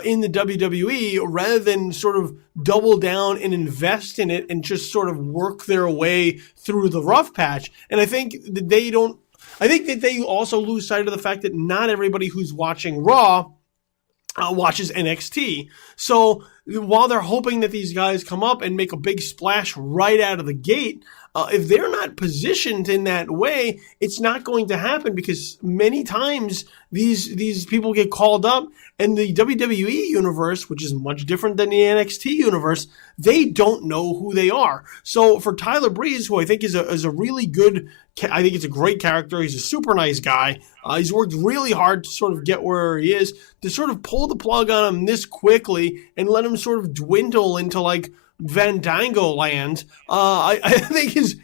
in the WWE, rather than sort of double down and invest in it and just sort of work their way through the rough patch. And I think that they also lose sight of the fact that not everybody who's watching Raw watches NXT. So while they're hoping that these guys come up and make a big splash right out of the gate, if they're not positioned in that way, it's not going to happen, because many times these people get called up, and the WWE universe, which is much different than the NXT universe, they don't know who they are. So for Tyler Breeze, who I think is a really good, I think it's a great character. He's a super nice guy. He's worked really hard to sort of get where he is. To sort of pull the plug on him this quickly and let him sort of dwindle into like Fandango land, I think is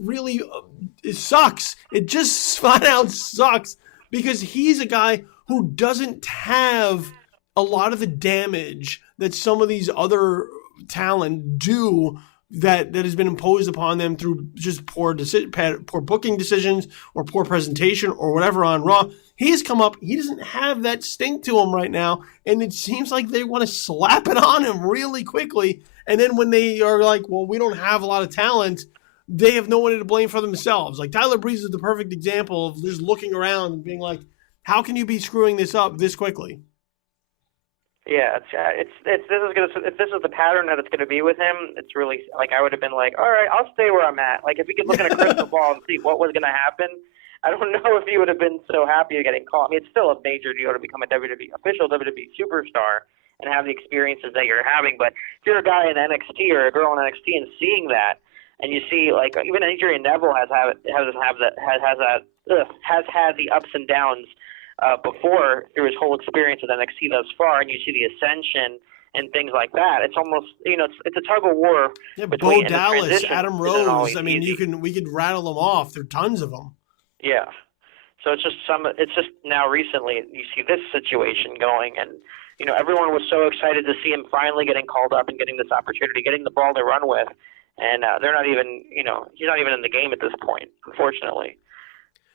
really it sucks. It just flat out sucks, because he's a guy who doesn't have a lot of the damage that some of these other talent do that has been imposed upon them through just poor booking decisions or poor presentation or whatever on Raw. He's come up. He doesn't have that stink to him right now, and it seems like they want to slap it on him really quickly. And then when they are like, well, we don't have a lot of talent, they have no one to blame for themselves. Like Tyler Breeze is the perfect example of just looking around and being like, how can you be screwing this up this quickly? Yeah, if this is the pattern that it's gonna be with him, it's really like I would have been like, all right, I'll stay where I'm at. Like if we could look at a crystal ball and see what was gonna happen, I don't know if he would have been so happy getting called. I mean, it's still a major deal to become a official WWE superstar and have the experiences that you're having. But if you're a guy in NXT or a girl in NXT and seeing that, and you see like even Adrian Neville has had the ups and downs before through his whole experience with NXT thus far, and you see the ascension and things like that. It's almost it's a tug of war. Yeah, Bo Dallas, Adam Rose. I mean, we could rattle them off. There are tons of them. Yeah. So it's just now recently you see this situation going, and everyone was so excited to see him finally getting called up and getting this opportunity, getting the ball to run with, and they're not even he's not even in the game at this point, unfortunately.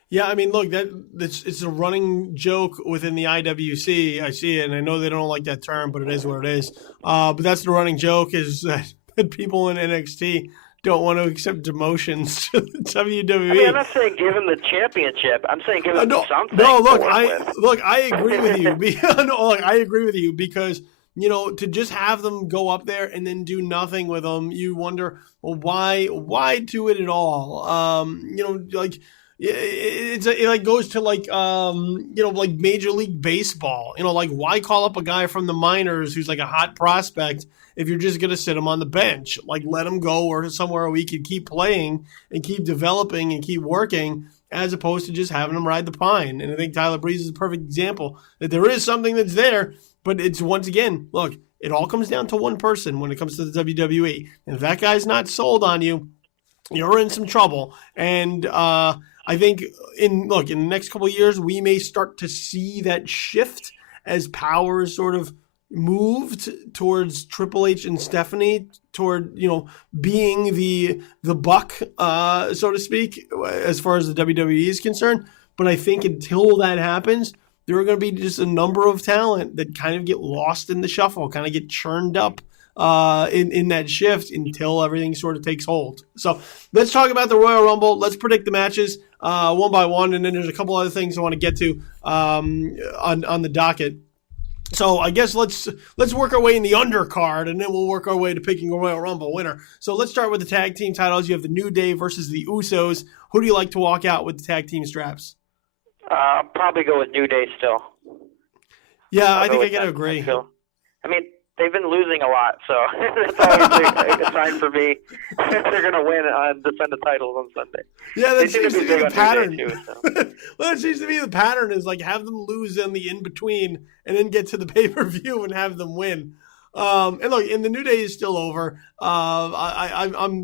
Yeah, I mean, look, it's a running joke within the IWC. I see it, and I know they don't like that term, but it is what it is. But that's the running joke is that people in NXT don't want to accept demotions to the WWE. I mean, I'm not saying give him the championship. I'm saying give him something. No, look, I agree with you. I agree with you because to just have them go up there and then do nothing with them, you wonder, well, why do it at all? It goes to like Major League Baseball. Like why call up a guy from the minors who's like a hot prospect if you're just going to sit him on the bench? Like let him go or somewhere where he can keep playing and keep developing and keep working as opposed to just having him ride the pine. And I think Tyler Breeze is a perfect example that there is something that's there, but it's once again, look, it all comes down to one person when it comes to the WWE. And if that guy's not sold on you, you're in some trouble. And I think in the next couple of years, we may start to see that shift as power is sort of moved towards Triple H and Stephanie toward, being the buck, so to speak, as far as the WWE is concerned. But I think until that happens, there are going to be just a number of talent that kind of get lost in the shuffle, kind of get churned up in that shift until everything sort of takes hold. So let's talk about the Royal Rumble. Let's predict the matches one by one, and then there's a couple other things I want to get to on the docket. So I guess let's work our way in the undercard, and then we'll work our way to picking a Royal Rumble winner. So let's start with the tag team titles. You have the New Day versus the Usos. Who do you like to walk out with the tag team straps? I'll probably go with New Day still. Yeah, I think I gotta agree. I mean, they've been losing a lot, so that's always a sign for me. They're going to win and defend the titles on Sunday. Yeah, that seems to be the pattern. Too, so. Well, it seems to be the pattern is like have them lose in the in-between and then get to the pay-per-view and have them win. And look, and the New Day is still over. I'm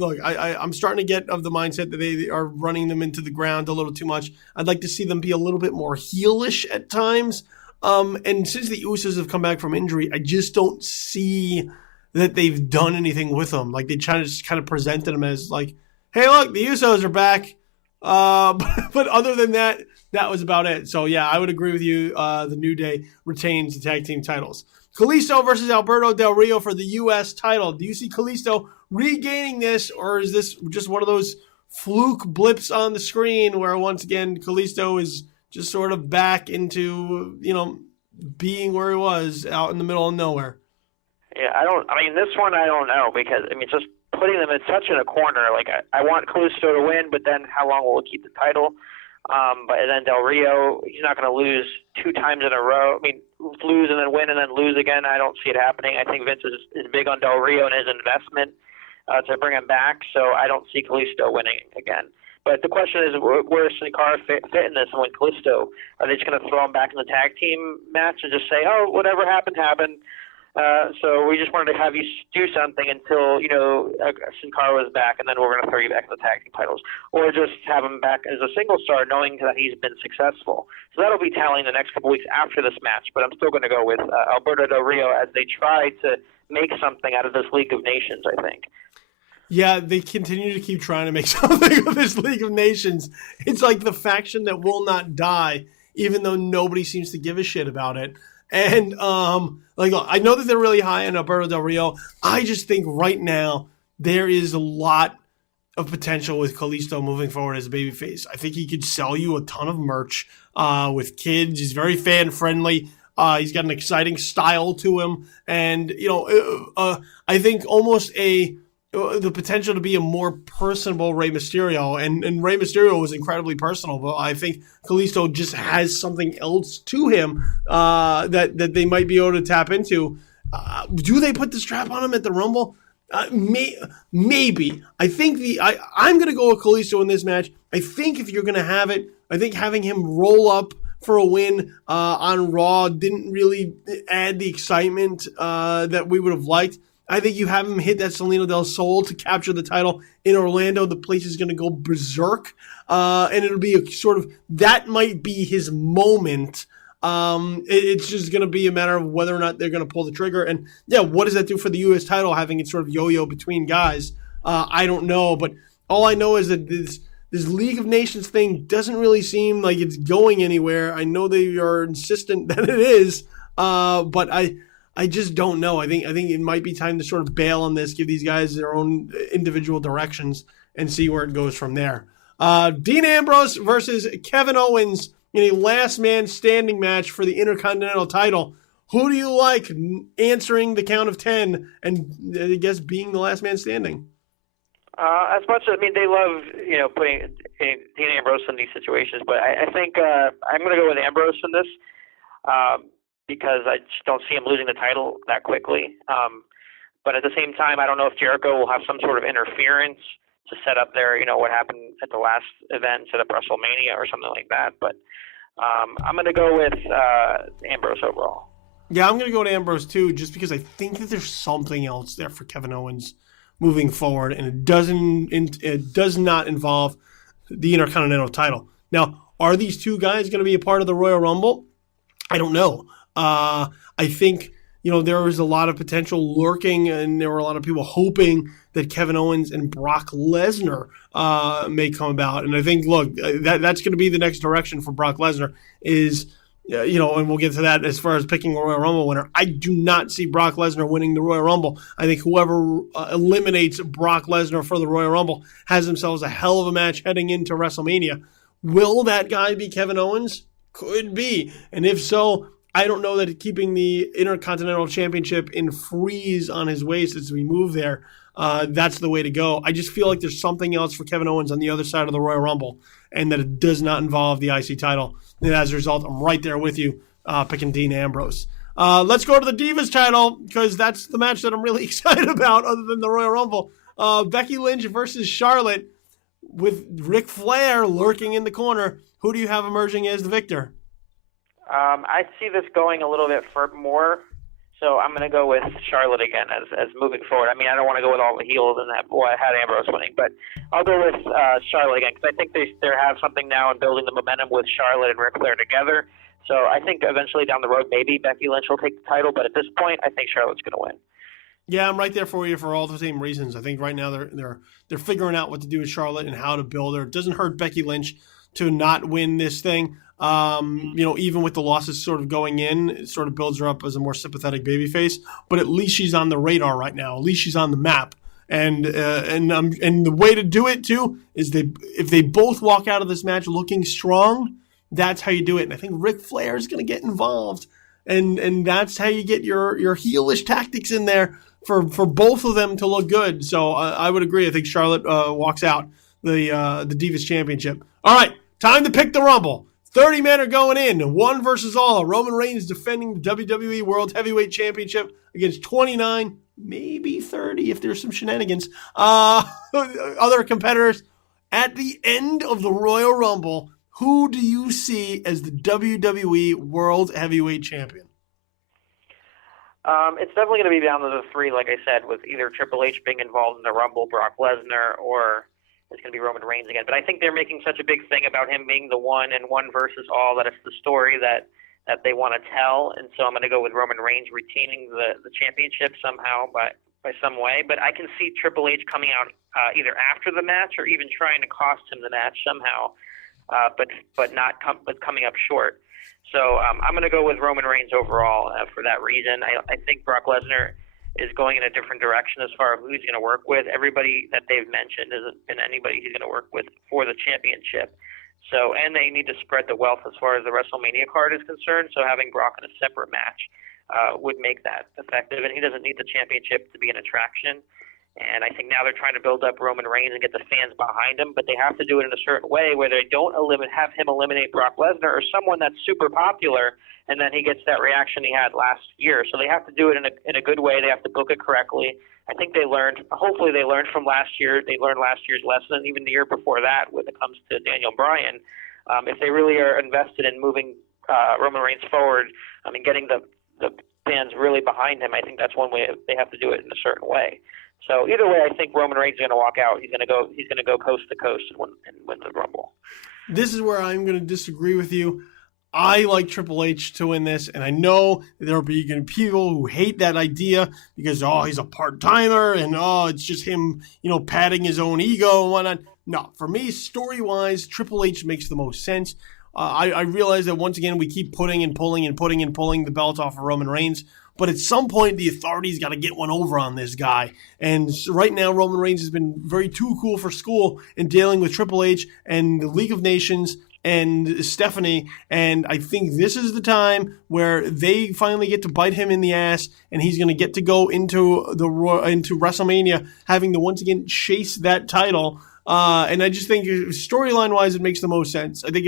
starting to get of the mindset that they are running them into the ground a little too much. I'd like to see them be a little bit more heelish at times. And since the Usos have come back from injury, I just don't see that they've done anything with them. Like they just kind of presented them as like, hey, look, the Usos are back. But other than that, that was about it. So yeah, I would agree with you. The New Day retains the tag team titles. Kalisto versus Alberto Del Rio for the U.S. title. Do you see Kalisto regaining this, or is this just one of those fluke blips on the screen where once again Kalisto is just sort of back into, being where he was out in the middle of nowhere? Yeah, this one I don't know because, just putting them in such a corner. Like, I want Kalisto to win, but then how long will he keep the title? But then Del Rio, he's not going to lose 2 times in a row. Lose and then win and then lose again. I don't see it happening. I think Vince is big on Del Rio and his investment to bring him back, so I don't see Kalisto winning again. But the question is, where does Sin Cara fit in this? And when Kalisto, are they just going to throw him back in the tag team match and just say, oh, whatever happened, happened? So we just wanted to have you do something until, Sin Cara was back, and then we're going to throw you back in the tag team titles. Or just have him back as a single star, knowing that he's been successful. So that'll be telling the next couple weeks after this match. But I'm still going to go with Alberto Del Rio as they try to make something out of this League of Nations, I think. Yeah, they continue to keep trying to make something of this League of Nations. It's like the faction that will not die, even though nobody seems to give a shit about it. And I know that they're really high on Alberto Del Rio. I just think right now there is a lot of potential with Kalisto moving forward as a babyface. I think he could sell you a ton of merch with kids. He's very fan friendly. He's got an exciting style to him, and I think almost the potential to be a more personable Rey Mysterio, and Rey Mysterio was incredibly personal, but I think Kalisto just has something else to him that they might be able to tap into. Do they put the strap on him at the Rumble? Maybe. I think I'm going to go with Kalisto in this match. I think if you're going to have it, I think having him roll up for a win on Raw didn't really add the excitement that we would have liked. I think you have him hit that Salino del Sol to capture the title in Orlando. The place is going to go berserk, and it'll be that might be his moment. It's just going to be a matter of whether or not they're going to pull the trigger. And yeah, what does that do for the U.S. title, having it sort of yo-yo between guys? I don't know, but all I know is that this League of Nations thing doesn't really seem like it's going anywhere. I know they are insistent that it is, but I just don't know. I think it might be time to sort of bail on this, give these guys their own individual directions, and see where it goes from there. Dean Ambrose versus Kevin Owens in a last man standing match for the Intercontinental title. Who do you like answering the count of 10 and I guess being the last man standing? As much as, they love, putting Dean Ambrose in these situations, but I think I'm going to go with Ambrose in this because I just don't see him losing the title that quickly. But at the same time, I don't know if Jericho will have some sort of interference to set up their, what happened at the last event, set up WrestleMania or something like that. But I'm going to go with Ambrose overall. Yeah, I'm going to go to Ambrose too, just because I think that there's something else there for Kevin Owens moving forward, and it does not involve the Intercontinental title. Now, are these two guys going to be a part of the Royal Rumble? I don't know. I think there was a lot of potential lurking, and there were a lot of people hoping that Kevin Owens and Brock Lesnar may come about. And I think, look, that's going to be the next direction for Brock Lesnar is, and we'll get to that as far as picking a Royal Rumble winner. I do not see Brock Lesnar winning the Royal Rumble. I think whoever eliminates Brock Lesnar for the Royal Rumble has themselves a hell of a match heading into WrestleMania. Will that guy be Kevin Owens? Could be. And if so, I don't know that keeping the Intercontinental Championship in freeze on his waist as we move there, that's the way to go. I just feel like there's something else for Kevin Owens on the other side of the Royal Rumble, and that it does not involve the IC title. And as a result, I'm right there with you, picking Dean Ambrose. Let's go to the Divas title, because that's the match that I'm really excited about other than the Royal Rumble. Becky Lynch versus Charlotte with Ric Flair lurking in the corner. Who do you have emerging as the victor? I see this going a little bit more, so I'm going to go with Charlotte again as moving forward. I don't want to go with all the heels and that. Boy, I had Ambrose winning, but I'll go with Charlotte again because I think they have something now in building the momentum with Charlotte and Ric Flair together. So I think eventually down the road, maybe Becky Lynch will take the title, but at this point, I think Charlotte's going to win. Yeah, I'm right there for you for all the same reasons. I think right now they're figuring out what to do with Charlotte and how to build her. It doesn't hurt Becky Lynch to not win this thing. Even with the losses sort of going in, it sort of builds her up as a more sympathetic babyface. But at least she's on the radar right now. At least she's on the map. And the way to do it too is if they both walk out of this match looking strong, that's how you do it. And I think Ric Flair is going to get involved, and that's how you get your heelish tactics in there for both of them to look good. So I would agree. I think Charlotte walks out the Divas Championship. All right, time to pick the Rumble. 30 men are going in, one versus all. Roman Reigns defending the WWE World Heavyweight Championship against 29, maybe 30 if there's some shenanigans. Other competitors. At the end of the Royal Rumble, who do you see as the WWE World Heavyweight Champion? It's definitely going to be down to the three, like I said, with either Triple H being involved in the Rumble, Brock Lesnar, or it's going to be Roman Reigns again. But I think they're making such a big thing about him being the one and one versus all that it's the story that they want to tell. And so I'm going to go with Roman Reigns retaining the championship somehow by some way. But I can see Triple H coming out either after the match or even trying to cost him the match somehow, but coming up short. So I'm going to go with Roman Reigns overall for that reason. I think Brock Lesnar is going in a different direction as far as who he's going to work with. Everybody that they've mentioned isn't been anybody he's going to work with for the championship. So, and they need to spread the wealth as far as the WrestleMania card is concerned. So having Brock in a separate match would make that effective. And he doesn't need the championship to be an attraction. And I think now they're trying to build up Roman Reigns and get the fans behind him, but they have to do it in a certain way where they don't have him eliminate Brock Lesnar or someone that's super popular, and then he gets that reaction he had last year. So they have to do it in a good way. They have to book it correctly. I think hopefully they learned from last year. They learned last year's lesson, even the year before that when it comes to Daniel Bryan. If they really are invested in moving Roman Reigns forward, getting the fans really behind him, I think that's one way they have to do it in a certain way. So either way, I think Roman Reigns is going to walk out. He's going to go coast to coast and win the Rumble. This is where I'm going to disagree with you. I like Triple H to win this, and I know there will be people who hate that idea because, he's a part-timer, and, it's just him, padding his own ego and whatnot. No, for me, story-wise, Triple H makes the most sense. I realize that, once again, we keep putting and pulling the belt off of Roman Reigns, but at some point, the authority's got to get one over on this guy. And right now, Roman Reigns has been very too cool for school in dealing with Triple H and the League of Nations and Stephanie. And I think this is the time where they finally get to bite him in the ass, and he's going to get to go into WrestleMania having to once again chase that title. And I just think storyline-wise, it makes the most sense. I think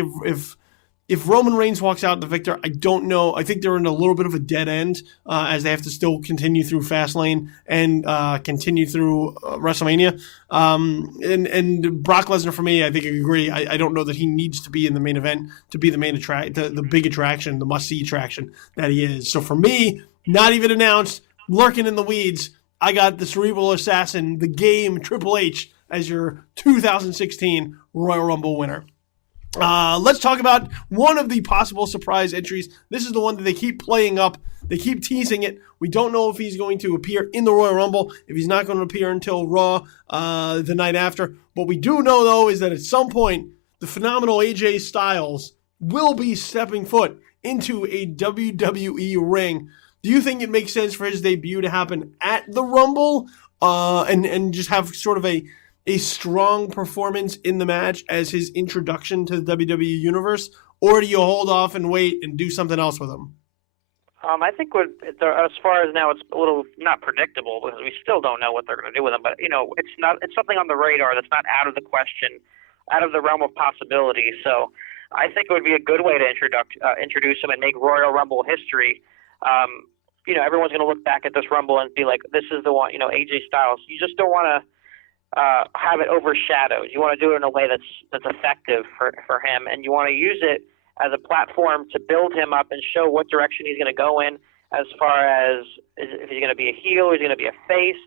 if Roman Reigns walks out the victor, I don't know. I think they're in a little bit of a dead end as they have to still continue through Fastlane and continue through WrestleMania. And Brock Lesnar, for me, I think I agree. I don't know that he needs to be in the main event to be the main the big attraction, the must-see attraction that he is. So for me, not even announced, lurking in the weeds, I got the cerebral assassin, the game, Triple H, as your 2016 Royal Rumble winner. Let's talk about one of the possible surprise entries. This is the one that they keep playing up. They keep teasing it. We don't know if he's going to appear in the Royal Rumble, if he's not going to appear until Raw the night after. What we do know, though, is that at some point, the phenomenal AJ Styles will be stepping foot into a WWE ring. Do you think it makes sense for his debut to happen at the Rumble and just have sort of a strong performance in the match as his introduction to the WWE Universe, or do you hold off and wait and do something else with him? I think as far as now, it's a little not predictable because we still don't know what they're going to do with him. But it's something on the radar that's not out of the question, out of the realm of possibility. So I think it would be a good way to introduce him and make Royal Rumble history. Everyone's going to look back at this Rumble and be like, "This is the one." AJ Styles. You just don't want to have it overshadowed. You want to do it in a way that's effective for him, and you want to use it as a platform to build him up and show what direction he's going to go in as far as if he's going to be a heel, is he going to be a face,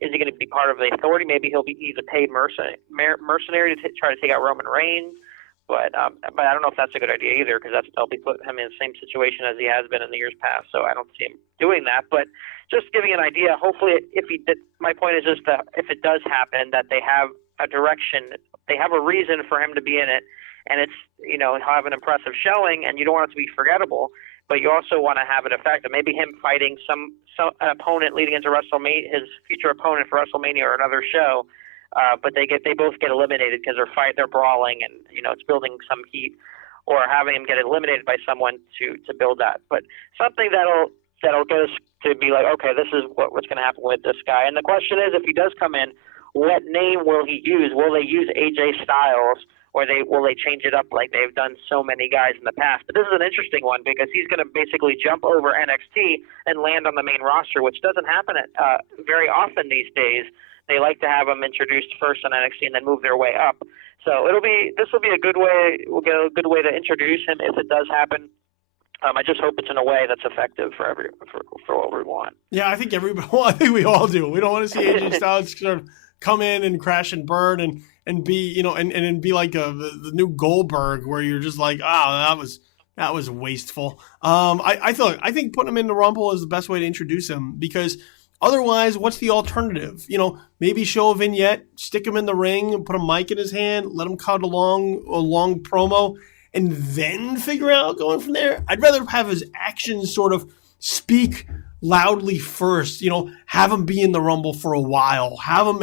is he going to be part of the authority? Maybe he's a paid mercenary to try to take out Roman Reigns. But I don't know if that's a good idea either because they'll be putting him in the same situation as he has been in the years past. So I don't see him doing that. But just giving an idea, hopefully if he did, my point is just that if it does happen, that they have a direction, they have a reason for him to be in it, and it's, he'll have an impressive showing, and you don't want it to be forgettable, but you also want to have it effective. Maybe him fighting an opponent leading into WrestleMania, his future opponent for WrestleMania or another show, but they both get eliminated because they're brawling, and it's building some heat, or having him get eliminated by someone to build that. But something that'll get us to be like, okay, this is what's going to happen with this guy. And the question is, if he does come in, what name will he use? Will they use AJ Styles, or will they change it up like they've done so many guys in the past? But this is an interesting one because he's going to basically jump over NXT and land on the main roster, which doesn't happen very often these days. They like to have them introduced first on NXT and then move their way up. So this will be a good way. We'll get a good way to introduce him if it does happen. I just hope it's in a way that's effective for what we want. Yeah, I think I think we all do. We don't want to see AJ Styles sort of come in and crash and burn and be and be like the new Goldberg, where you're just like, that was wasteful. I think putting him in the Rumble is the best way to introduce him because otherwise, what's the alternative? Maybe show a vignette, stick him in the ring, put a mic in his hand, let him cut a long promo, and then figure out going from there. I'd rather have his actions sort of speak loudly first, have him be in the Rumble for a while, have him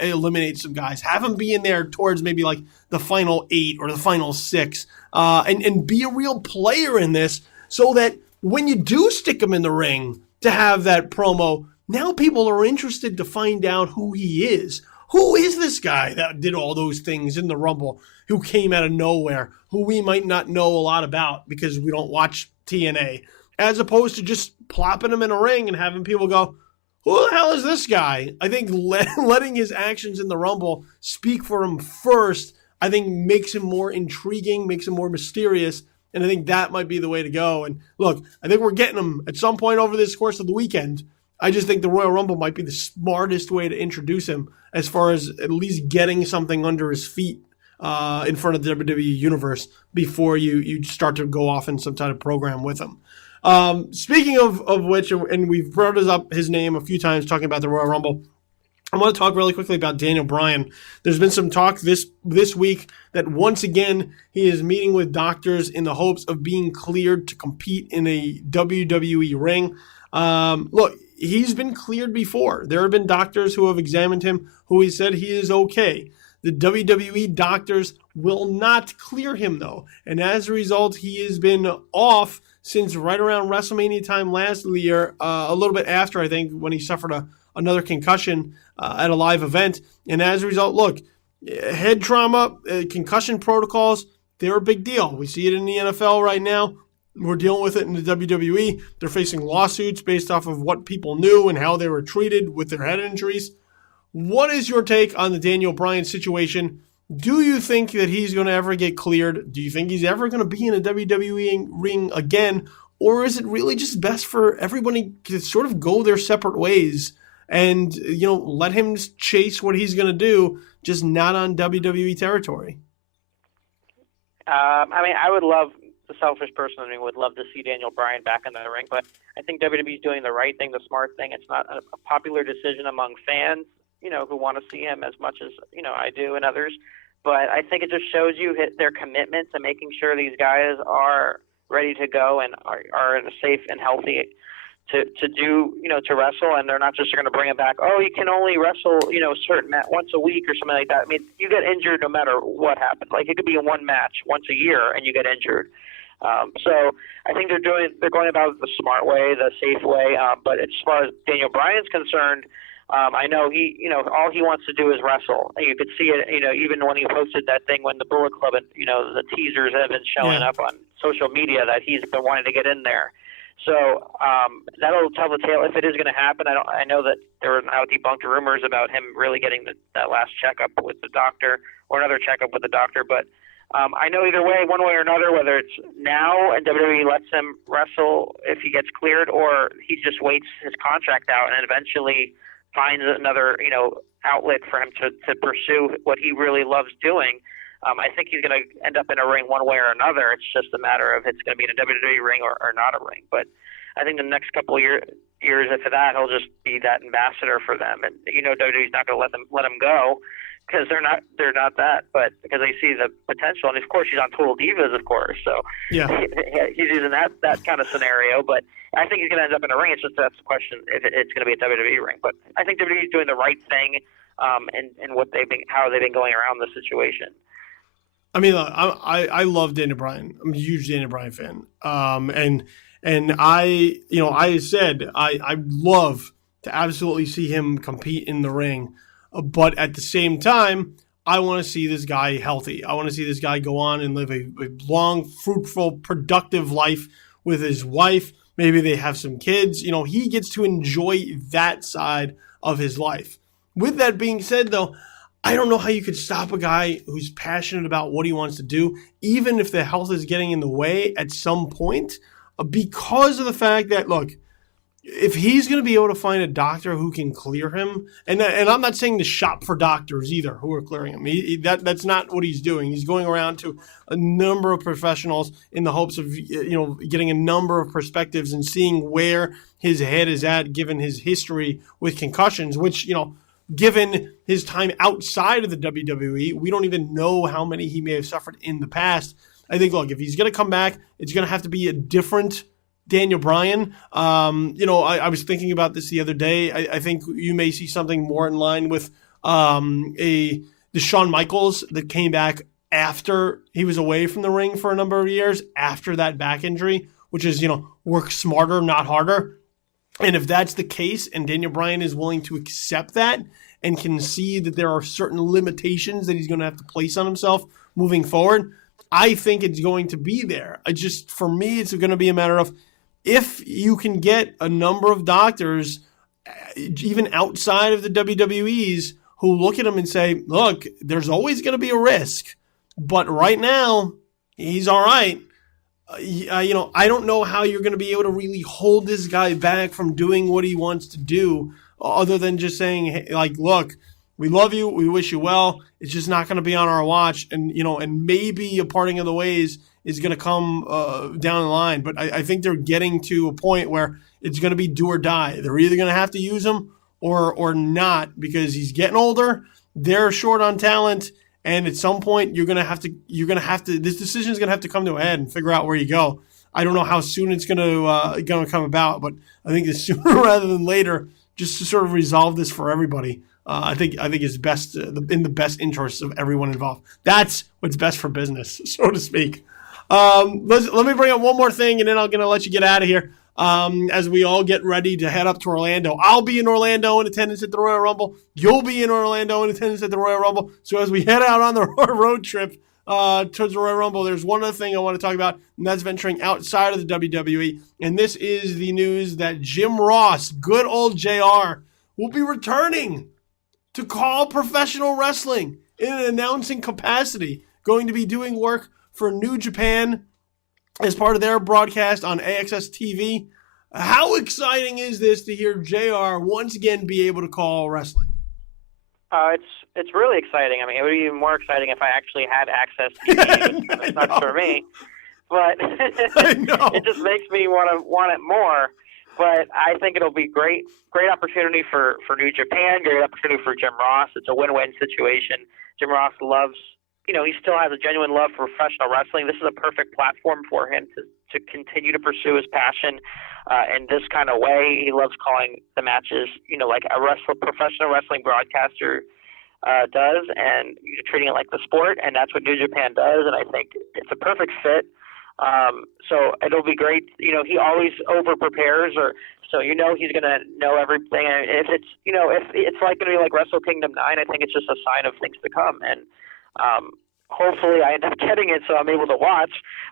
eliminate some guys, have him be in there towards maybe like the final 8 or the final 6, and be a real player in this, so that when you do stick him in the ring to have that promo, now people are interested to find out who he is. Who is this guy that did all those things in the Rumble, who came out of nowhere, who we might not know a lot about because we don't watch TNA, as opposed to just plopping him in a ring and having people go, who the hell is this guy? I think letting his actions in the Rumble speak for him first, I think makes him more intriguing, makes him more mysterious, and I think that might be the way to go. And look, I think we're getting him at some point over this course of the weekend. I just think the Royal Rumble might be the smartest way to introduce him, as far as at least getting something under his feet in front of the WWE Universe before you start to go off in some kind of program with him. Speaking of which, and we've brought up his name a few times talking about the Royal Rumble, I want to talk really quickly about Daniel Bryan. There's been some talk this week that once again he is meeting with doctors in the hopes of being cleared to compete in a WWE ring. Look, he's been cleared before. There have been doctors who have examined him who he said he is okay. The WWE doctors will not clear him, though. And as a result, he has been off since right around WrestleMania time last year, a little bit after, I think, when he suffered another concussion at a live event. And as a result, look, head trauma, concussion protocols, they're a big deal. We see it in the NFL right now. We're dealing with it in the WWE. They're facing lawsuits based off of what people knew and how they were treated with their head injuries. What is your take on the Daniel Bryan situation? Do you think that he's going to ever get cleared? Do you think he's ever going to be in a WWE ring again? Or is it really just best for everybody to sort of go their separate ways and, let him chase what he's going to do, just not on WWE territory? I would love, the selfish person in me would love to see Daniel Bryan back in the ring, but I think WWE is doing the right thing, the smart thing. It's not a popular decision among fans, who want to see him as much as, I do and others. But I think it just shows you their commitment to making sure these guys are ready to go and are safe and healthy to do, to wrestle. And they're not just going to bring him back, you can only wrestle, a certain match once a week or something like that. I mean, you get injured no matter what happens. Like, it could be in one match once a year and you get injured. So I think they're going about it the smart way, the safe way. But as far as Daniel Bryan's concerned, I know he, all he wants to do is wrestle. You could see it, even when he posted that thing when the Bullet Club, and the teasers have been showing up on social media that he's been wanting to get in there. So that'll tell the tale if it is going to happen. I know that there were now debunked rumors about him really getting that last checkup with the doctor or another checkup with the doctor, but. I know either way, one way or another, whether it's now and WWE lets him wrestle if he gets cleared, or he just waits his contract out and eventually finds another, outlet for him to pursue what he really loves doing. I think he's going to end up in a ring one way or another. It's just a matter of it's going to be in a WWE ring or not a ring. But I think the next couple of years after that, he'll just be that ambassador for them. And WWE's not going to let him go. Because they're not that, but because they see the potential, and of course he's on Total Divas, of course. So he's using that kind of scenario. But I think he's going to end up in a ring. It's just that's the question if it's going to be a WWE ring. But I think WWE is doing the right thing, and how they've been going around the situation. I mean, I love Daniel Bryan. I'm a huge Daniel Bryan fan. And I said I love to absolutely see him compete in the ring. But at the same time, I want to see this guy healthy. I want to see this guy go on and live a long, fruitful, productive life with his wife. Maybe they have some kids. He gets to enjoy that side of his life. With that being said, though, I don't know how you could stop a guy who's passionate about what he wants to do, even if the health is getting in the way at some point, because of the fact that, look, if he's going to be able to find a doctor who can clear him, and I'm not saying to shop for doctors either who are clearing him. That's not what he's doing. He's going around to a number of professionals in the hopes of getting a number of perspectives and seeing where his head is at, given his history with concussions, which given his time outside of the WWE, we don't even know how many he may have suffered in the past. I think, look, if he's going to come back, it's going to have to be a different Daniel Bryan. I was thinking about this the other day. I think you may see something more in line with the Shawn Michaels that came back after he was away from the ring for a number of years after that back injury, which is, work smarter, not harder. And if that's the case and Daniel Bryan is willing to accept that and can see that there are certain limitations that he's going to have to place on himself moving forward, I think it's going to be there. For me, it's going to be a matter of if you can get a number of doctors, even outside of the WWE's, who look at him and say, look, there's always going to be a risk, but right now he's all right. I don't know how you're going to be able to really hold this guy back from doing what he wants to do, other than just saying, hey, like, look, we love you, we wish you well. It's just not going to be on our watch, and maybe a parting of the ways is going to come down the line. But I think they're getting to a point where it's going to be do or die. They're either going to have to use him or not, because he's getting older. They're short on talent. And at some point, you're gonna have to. This decision is gonna have to come to a head and figure out where you go. I don't know how soon it's gonna come about, but I think it's sooner rather than later, just to sort of resolve this for everybody. I think it's best in the best interests of everyone involved. That's what's best for business, so to speak. Let me bring up one more thing, and then I'm gonna let you get out of here. As we all get ready to head up to Orlando. I'll be in Orlando in attendance at the Royal Rumble. You'll be in Orlando in attendance at the Royal Rumble. So as we head out on the road trip towards the Royal Rumble, there's one other thing I want to talk about, and that's venturing outside of the WWE. And this is the news that Jim Ross, good old JR, will be returning to call professional wrestling in an announcing capacity, going to be doing work for New Japan as part of their broadcast on AXS TV. How exciting is this to hear JR once again be able to call wrestling? It's really exciting. I mean, it would be even more exciting if I actually had access to TV. It's not for me, but it just makes me want it more. But I think it'll be great opportunity for New Japan, great opportunity for Jim Ross. It's a win-win situation. Jim Ross loves, he still has a genuine love for professional wrestling. This is a perfect platform for him to continue to pursue his passion in this kind of way. He loves calling the matches, like a professional wrestling broadcaster does, and treating it like the sport, and that's what New Japan does, and I think it's a perfect fit. So it'll be great. He always over-prepares, so he's going to know everything. And if it's, if it's like going to be like Wrestle Kingdom 9, I think it's just a sign of things to come. And hopefully I end up getting it so I'm able to watch.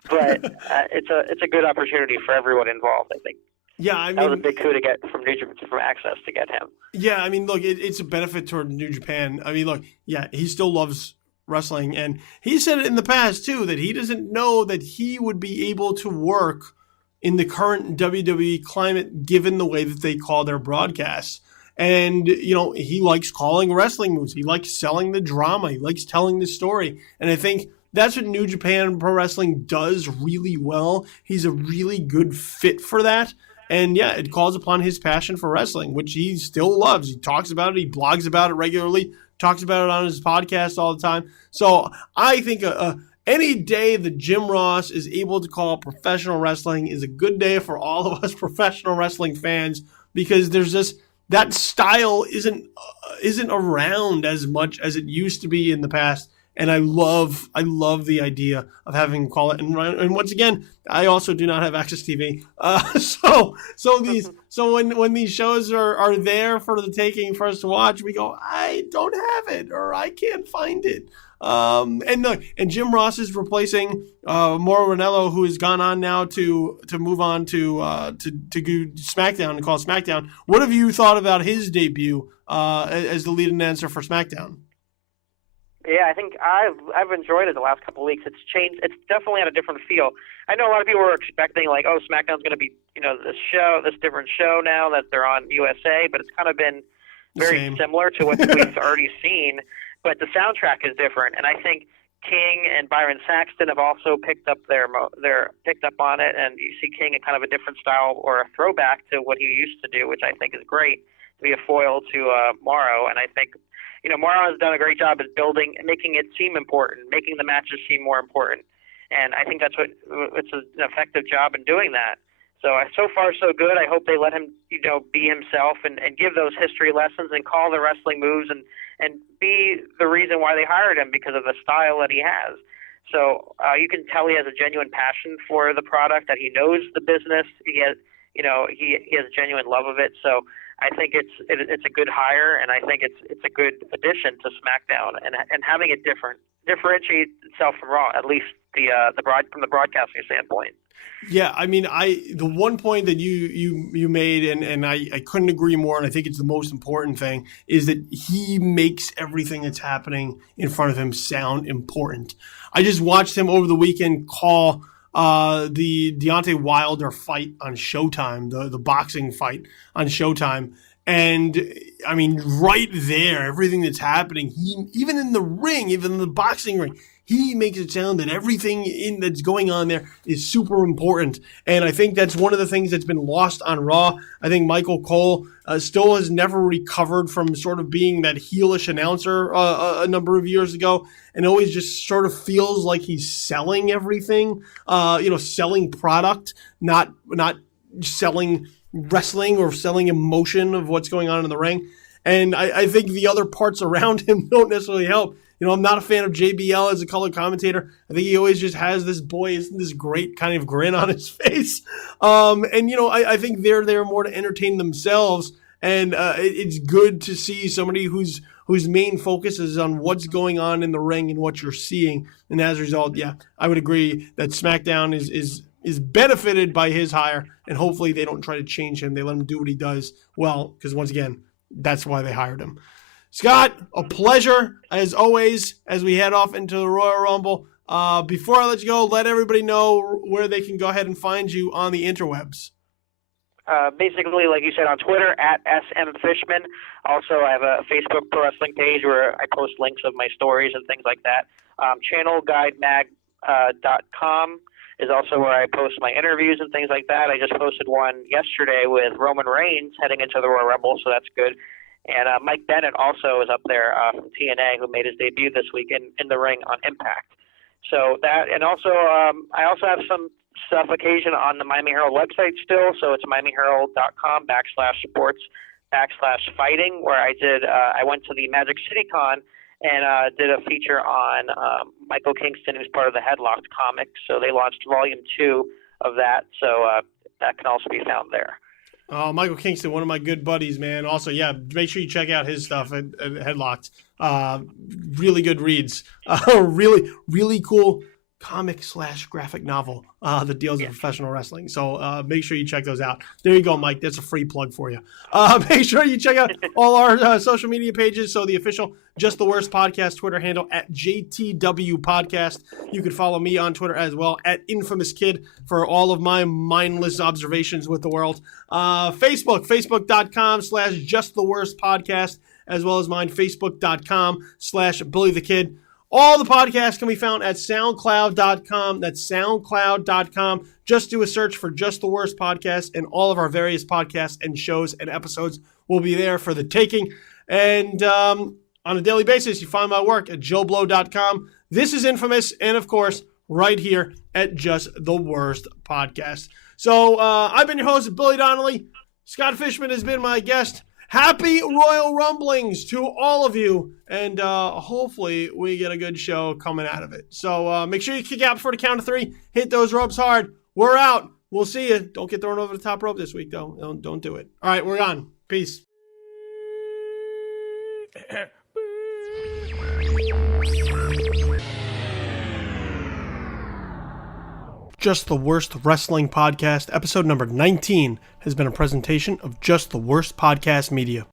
But it's a good opportunity for everyone involved, I think. Yeah, I mean, that was a big coup to get from New Japan, from Access to get him. Yeah, I mean, look, it's a benefit toward New Japan. I mean, look, yeah, he still loves wrestling, and he said it in the past too that he doesn't know that he would be able to work in the current WWE climate given the way that they call their broadcasts. And he likes calling wrestling moves, he likes selling the drama, he likes telling the story, and I think that's what New Japan Pro Wrestling does really well. He's a really good fit for that. And yeah, it calls upon his passion for wrestling, which he still loves. He talks about it, he blogs about it regularly, talks about it on his podcast all the time. So I think any day that Jim Ross is able to call professional wrestling is a good day for all of us professional wrestling fans, because there's just that style isn't around as much as it used to be in the past. And I love the idea of having him call it. And once again, I also do not have Access TV. So when these shows are there for the taking for us to watch, we go, I don't have it, or I can't find it. And Jim Ross is replacing Mauro Ranallo, who has gone on now to move on to go SmackDown and call SmackDown. What have you thought about his debut as the lead announcer for SmackDown? Yeah, I think I've enjoyed it the last couple of weeks. It's changed. It's definitely had a different feel. I know a lot of people were expecting like, oh, SmackDown's going to be, this different show now that they're on USA, but it's kind of been very similar to what we've already seen. But the soundtrack is different, and I think King and Byron Saxton have also picked up picked up on it, and you see King in kind of a different style or a throwback to what he used to do, which I think is great to be a foil to Mauro. And I think Mauro has done a great job at making it seem important, making the matches seem more important. And I think it's an effective job in doing that. So far so good. I hope they let him, be himself and give those history lessons and call the wrestling moves and and B, the reason why they hired him, because of the style that he has. So you can tell he has a genuine passion for the product, that he knows the business. He has, he has a genuine love of it. So I think it's a good hire, and I think it's a good addition to SmackDown, and having it differentiate itself from Raw, at least from the broadcasting standpoint. Yeah, I mean, the one point that you made, and I couldn't agree more, and I think it's the most important thing, is that he makes everything that's happening in front of him sound important. I just watched him over the weekend call the Deontay Wilder fight on Showtime, the boxing fight on Showtime. And I mean, right there, everything that's happening, even in the ring, even in the boxing ring, he makes it sound that everything that's going on there is super important. And I think that's one of the things that's been lost on Raw. I think Michael Cole still has never recovered from sort of being that heelish announcer a number of years ago, and always just sort of feels like he's selling everything, selling product, not selling wrestling or selling emotion of what's going on in the ring. And I think the other parts around him don't necessarily help. I'm not a fan of JBL as a color commentator. I think he always just has this great kind of grin on his face. I think they're there more to entertain themselves. And it's good to see somebody whose main focus is on what's going on in the ring and what you're seeing. And as a result, yeah, I would agree that SmackDown is benefited by his hire, and hopefully they don't try to change him. They let him do what he does well, because once again, that's why they hired him. Scott, a pleasure as always as we head off into the Royal Rumble. Before I let you go, let everybody know where they can go ahead and find you on the interwebs. Basically, like you said, on Twitter, at @smfishman. Also, I have a Facebook pro wrestling page where I post links of my stories and things like that. Channelguidemag.com is also where I post my interviews and things like that. I just posted one yesterday with Roman Reigns heading into the Royal Rumble, so that's good. And Mike Bennett also is up there from TNA, who made his debut this week in the ring on Impact. So that, and also I also have some stuff occasion on the Miami Herald website still. So it's miamiherald.com/sports/fighting, where I went to the Magic City Con and did a feature on Michael Kingston, who's part of the Headlocked comics. So they launched Volume 2 of that. So that can also be found there. Michael Kingston, one of my good buddies, man. Also, yeah, make sure you check out his stuff at Headlocked. Really good reads. Really, really cool comic/graphic novel that deals with professional wrestling. So make sure you check those out. There you go, Mike. That's a free plug for you. Make sure you check out all our social media pages. So the official Just the Worst Podcast Twitter handle at JTW Podcast. You can follow me on Twitter as well at Infamous Kid for all of my mindless observations with the world. Facebook.com/Just the Worst Podcast, as well as mine, Facebook.com/Billy the Kid. All the podcasts can be found at SoundCloud.com. That's SoundCloud.com. Just do a search for Just the Worst Podcast, and all of our various podcasts and shows and episodes will be there for the taking. And on a daily basis, you find my work at JoeBlow.com. This is Infamous, and of course, right here at Just the Worst Podcast. So I've been your host, Billy Donnelly. Scott Fishman has been my guest. Happy Royal Rumblings to all of you, and hopefully we get a good show coming out of it. So make sure you kick out before the count of 3. Hit those ropes hard. We're out. We'll see you. Don't get thrown over the top rope this week, though. Don't do it. All right, we're gone. Peace. Just the Worst Wrestling Podcast, episode number 19, has been a presentation of Just the Worst Podcast Media.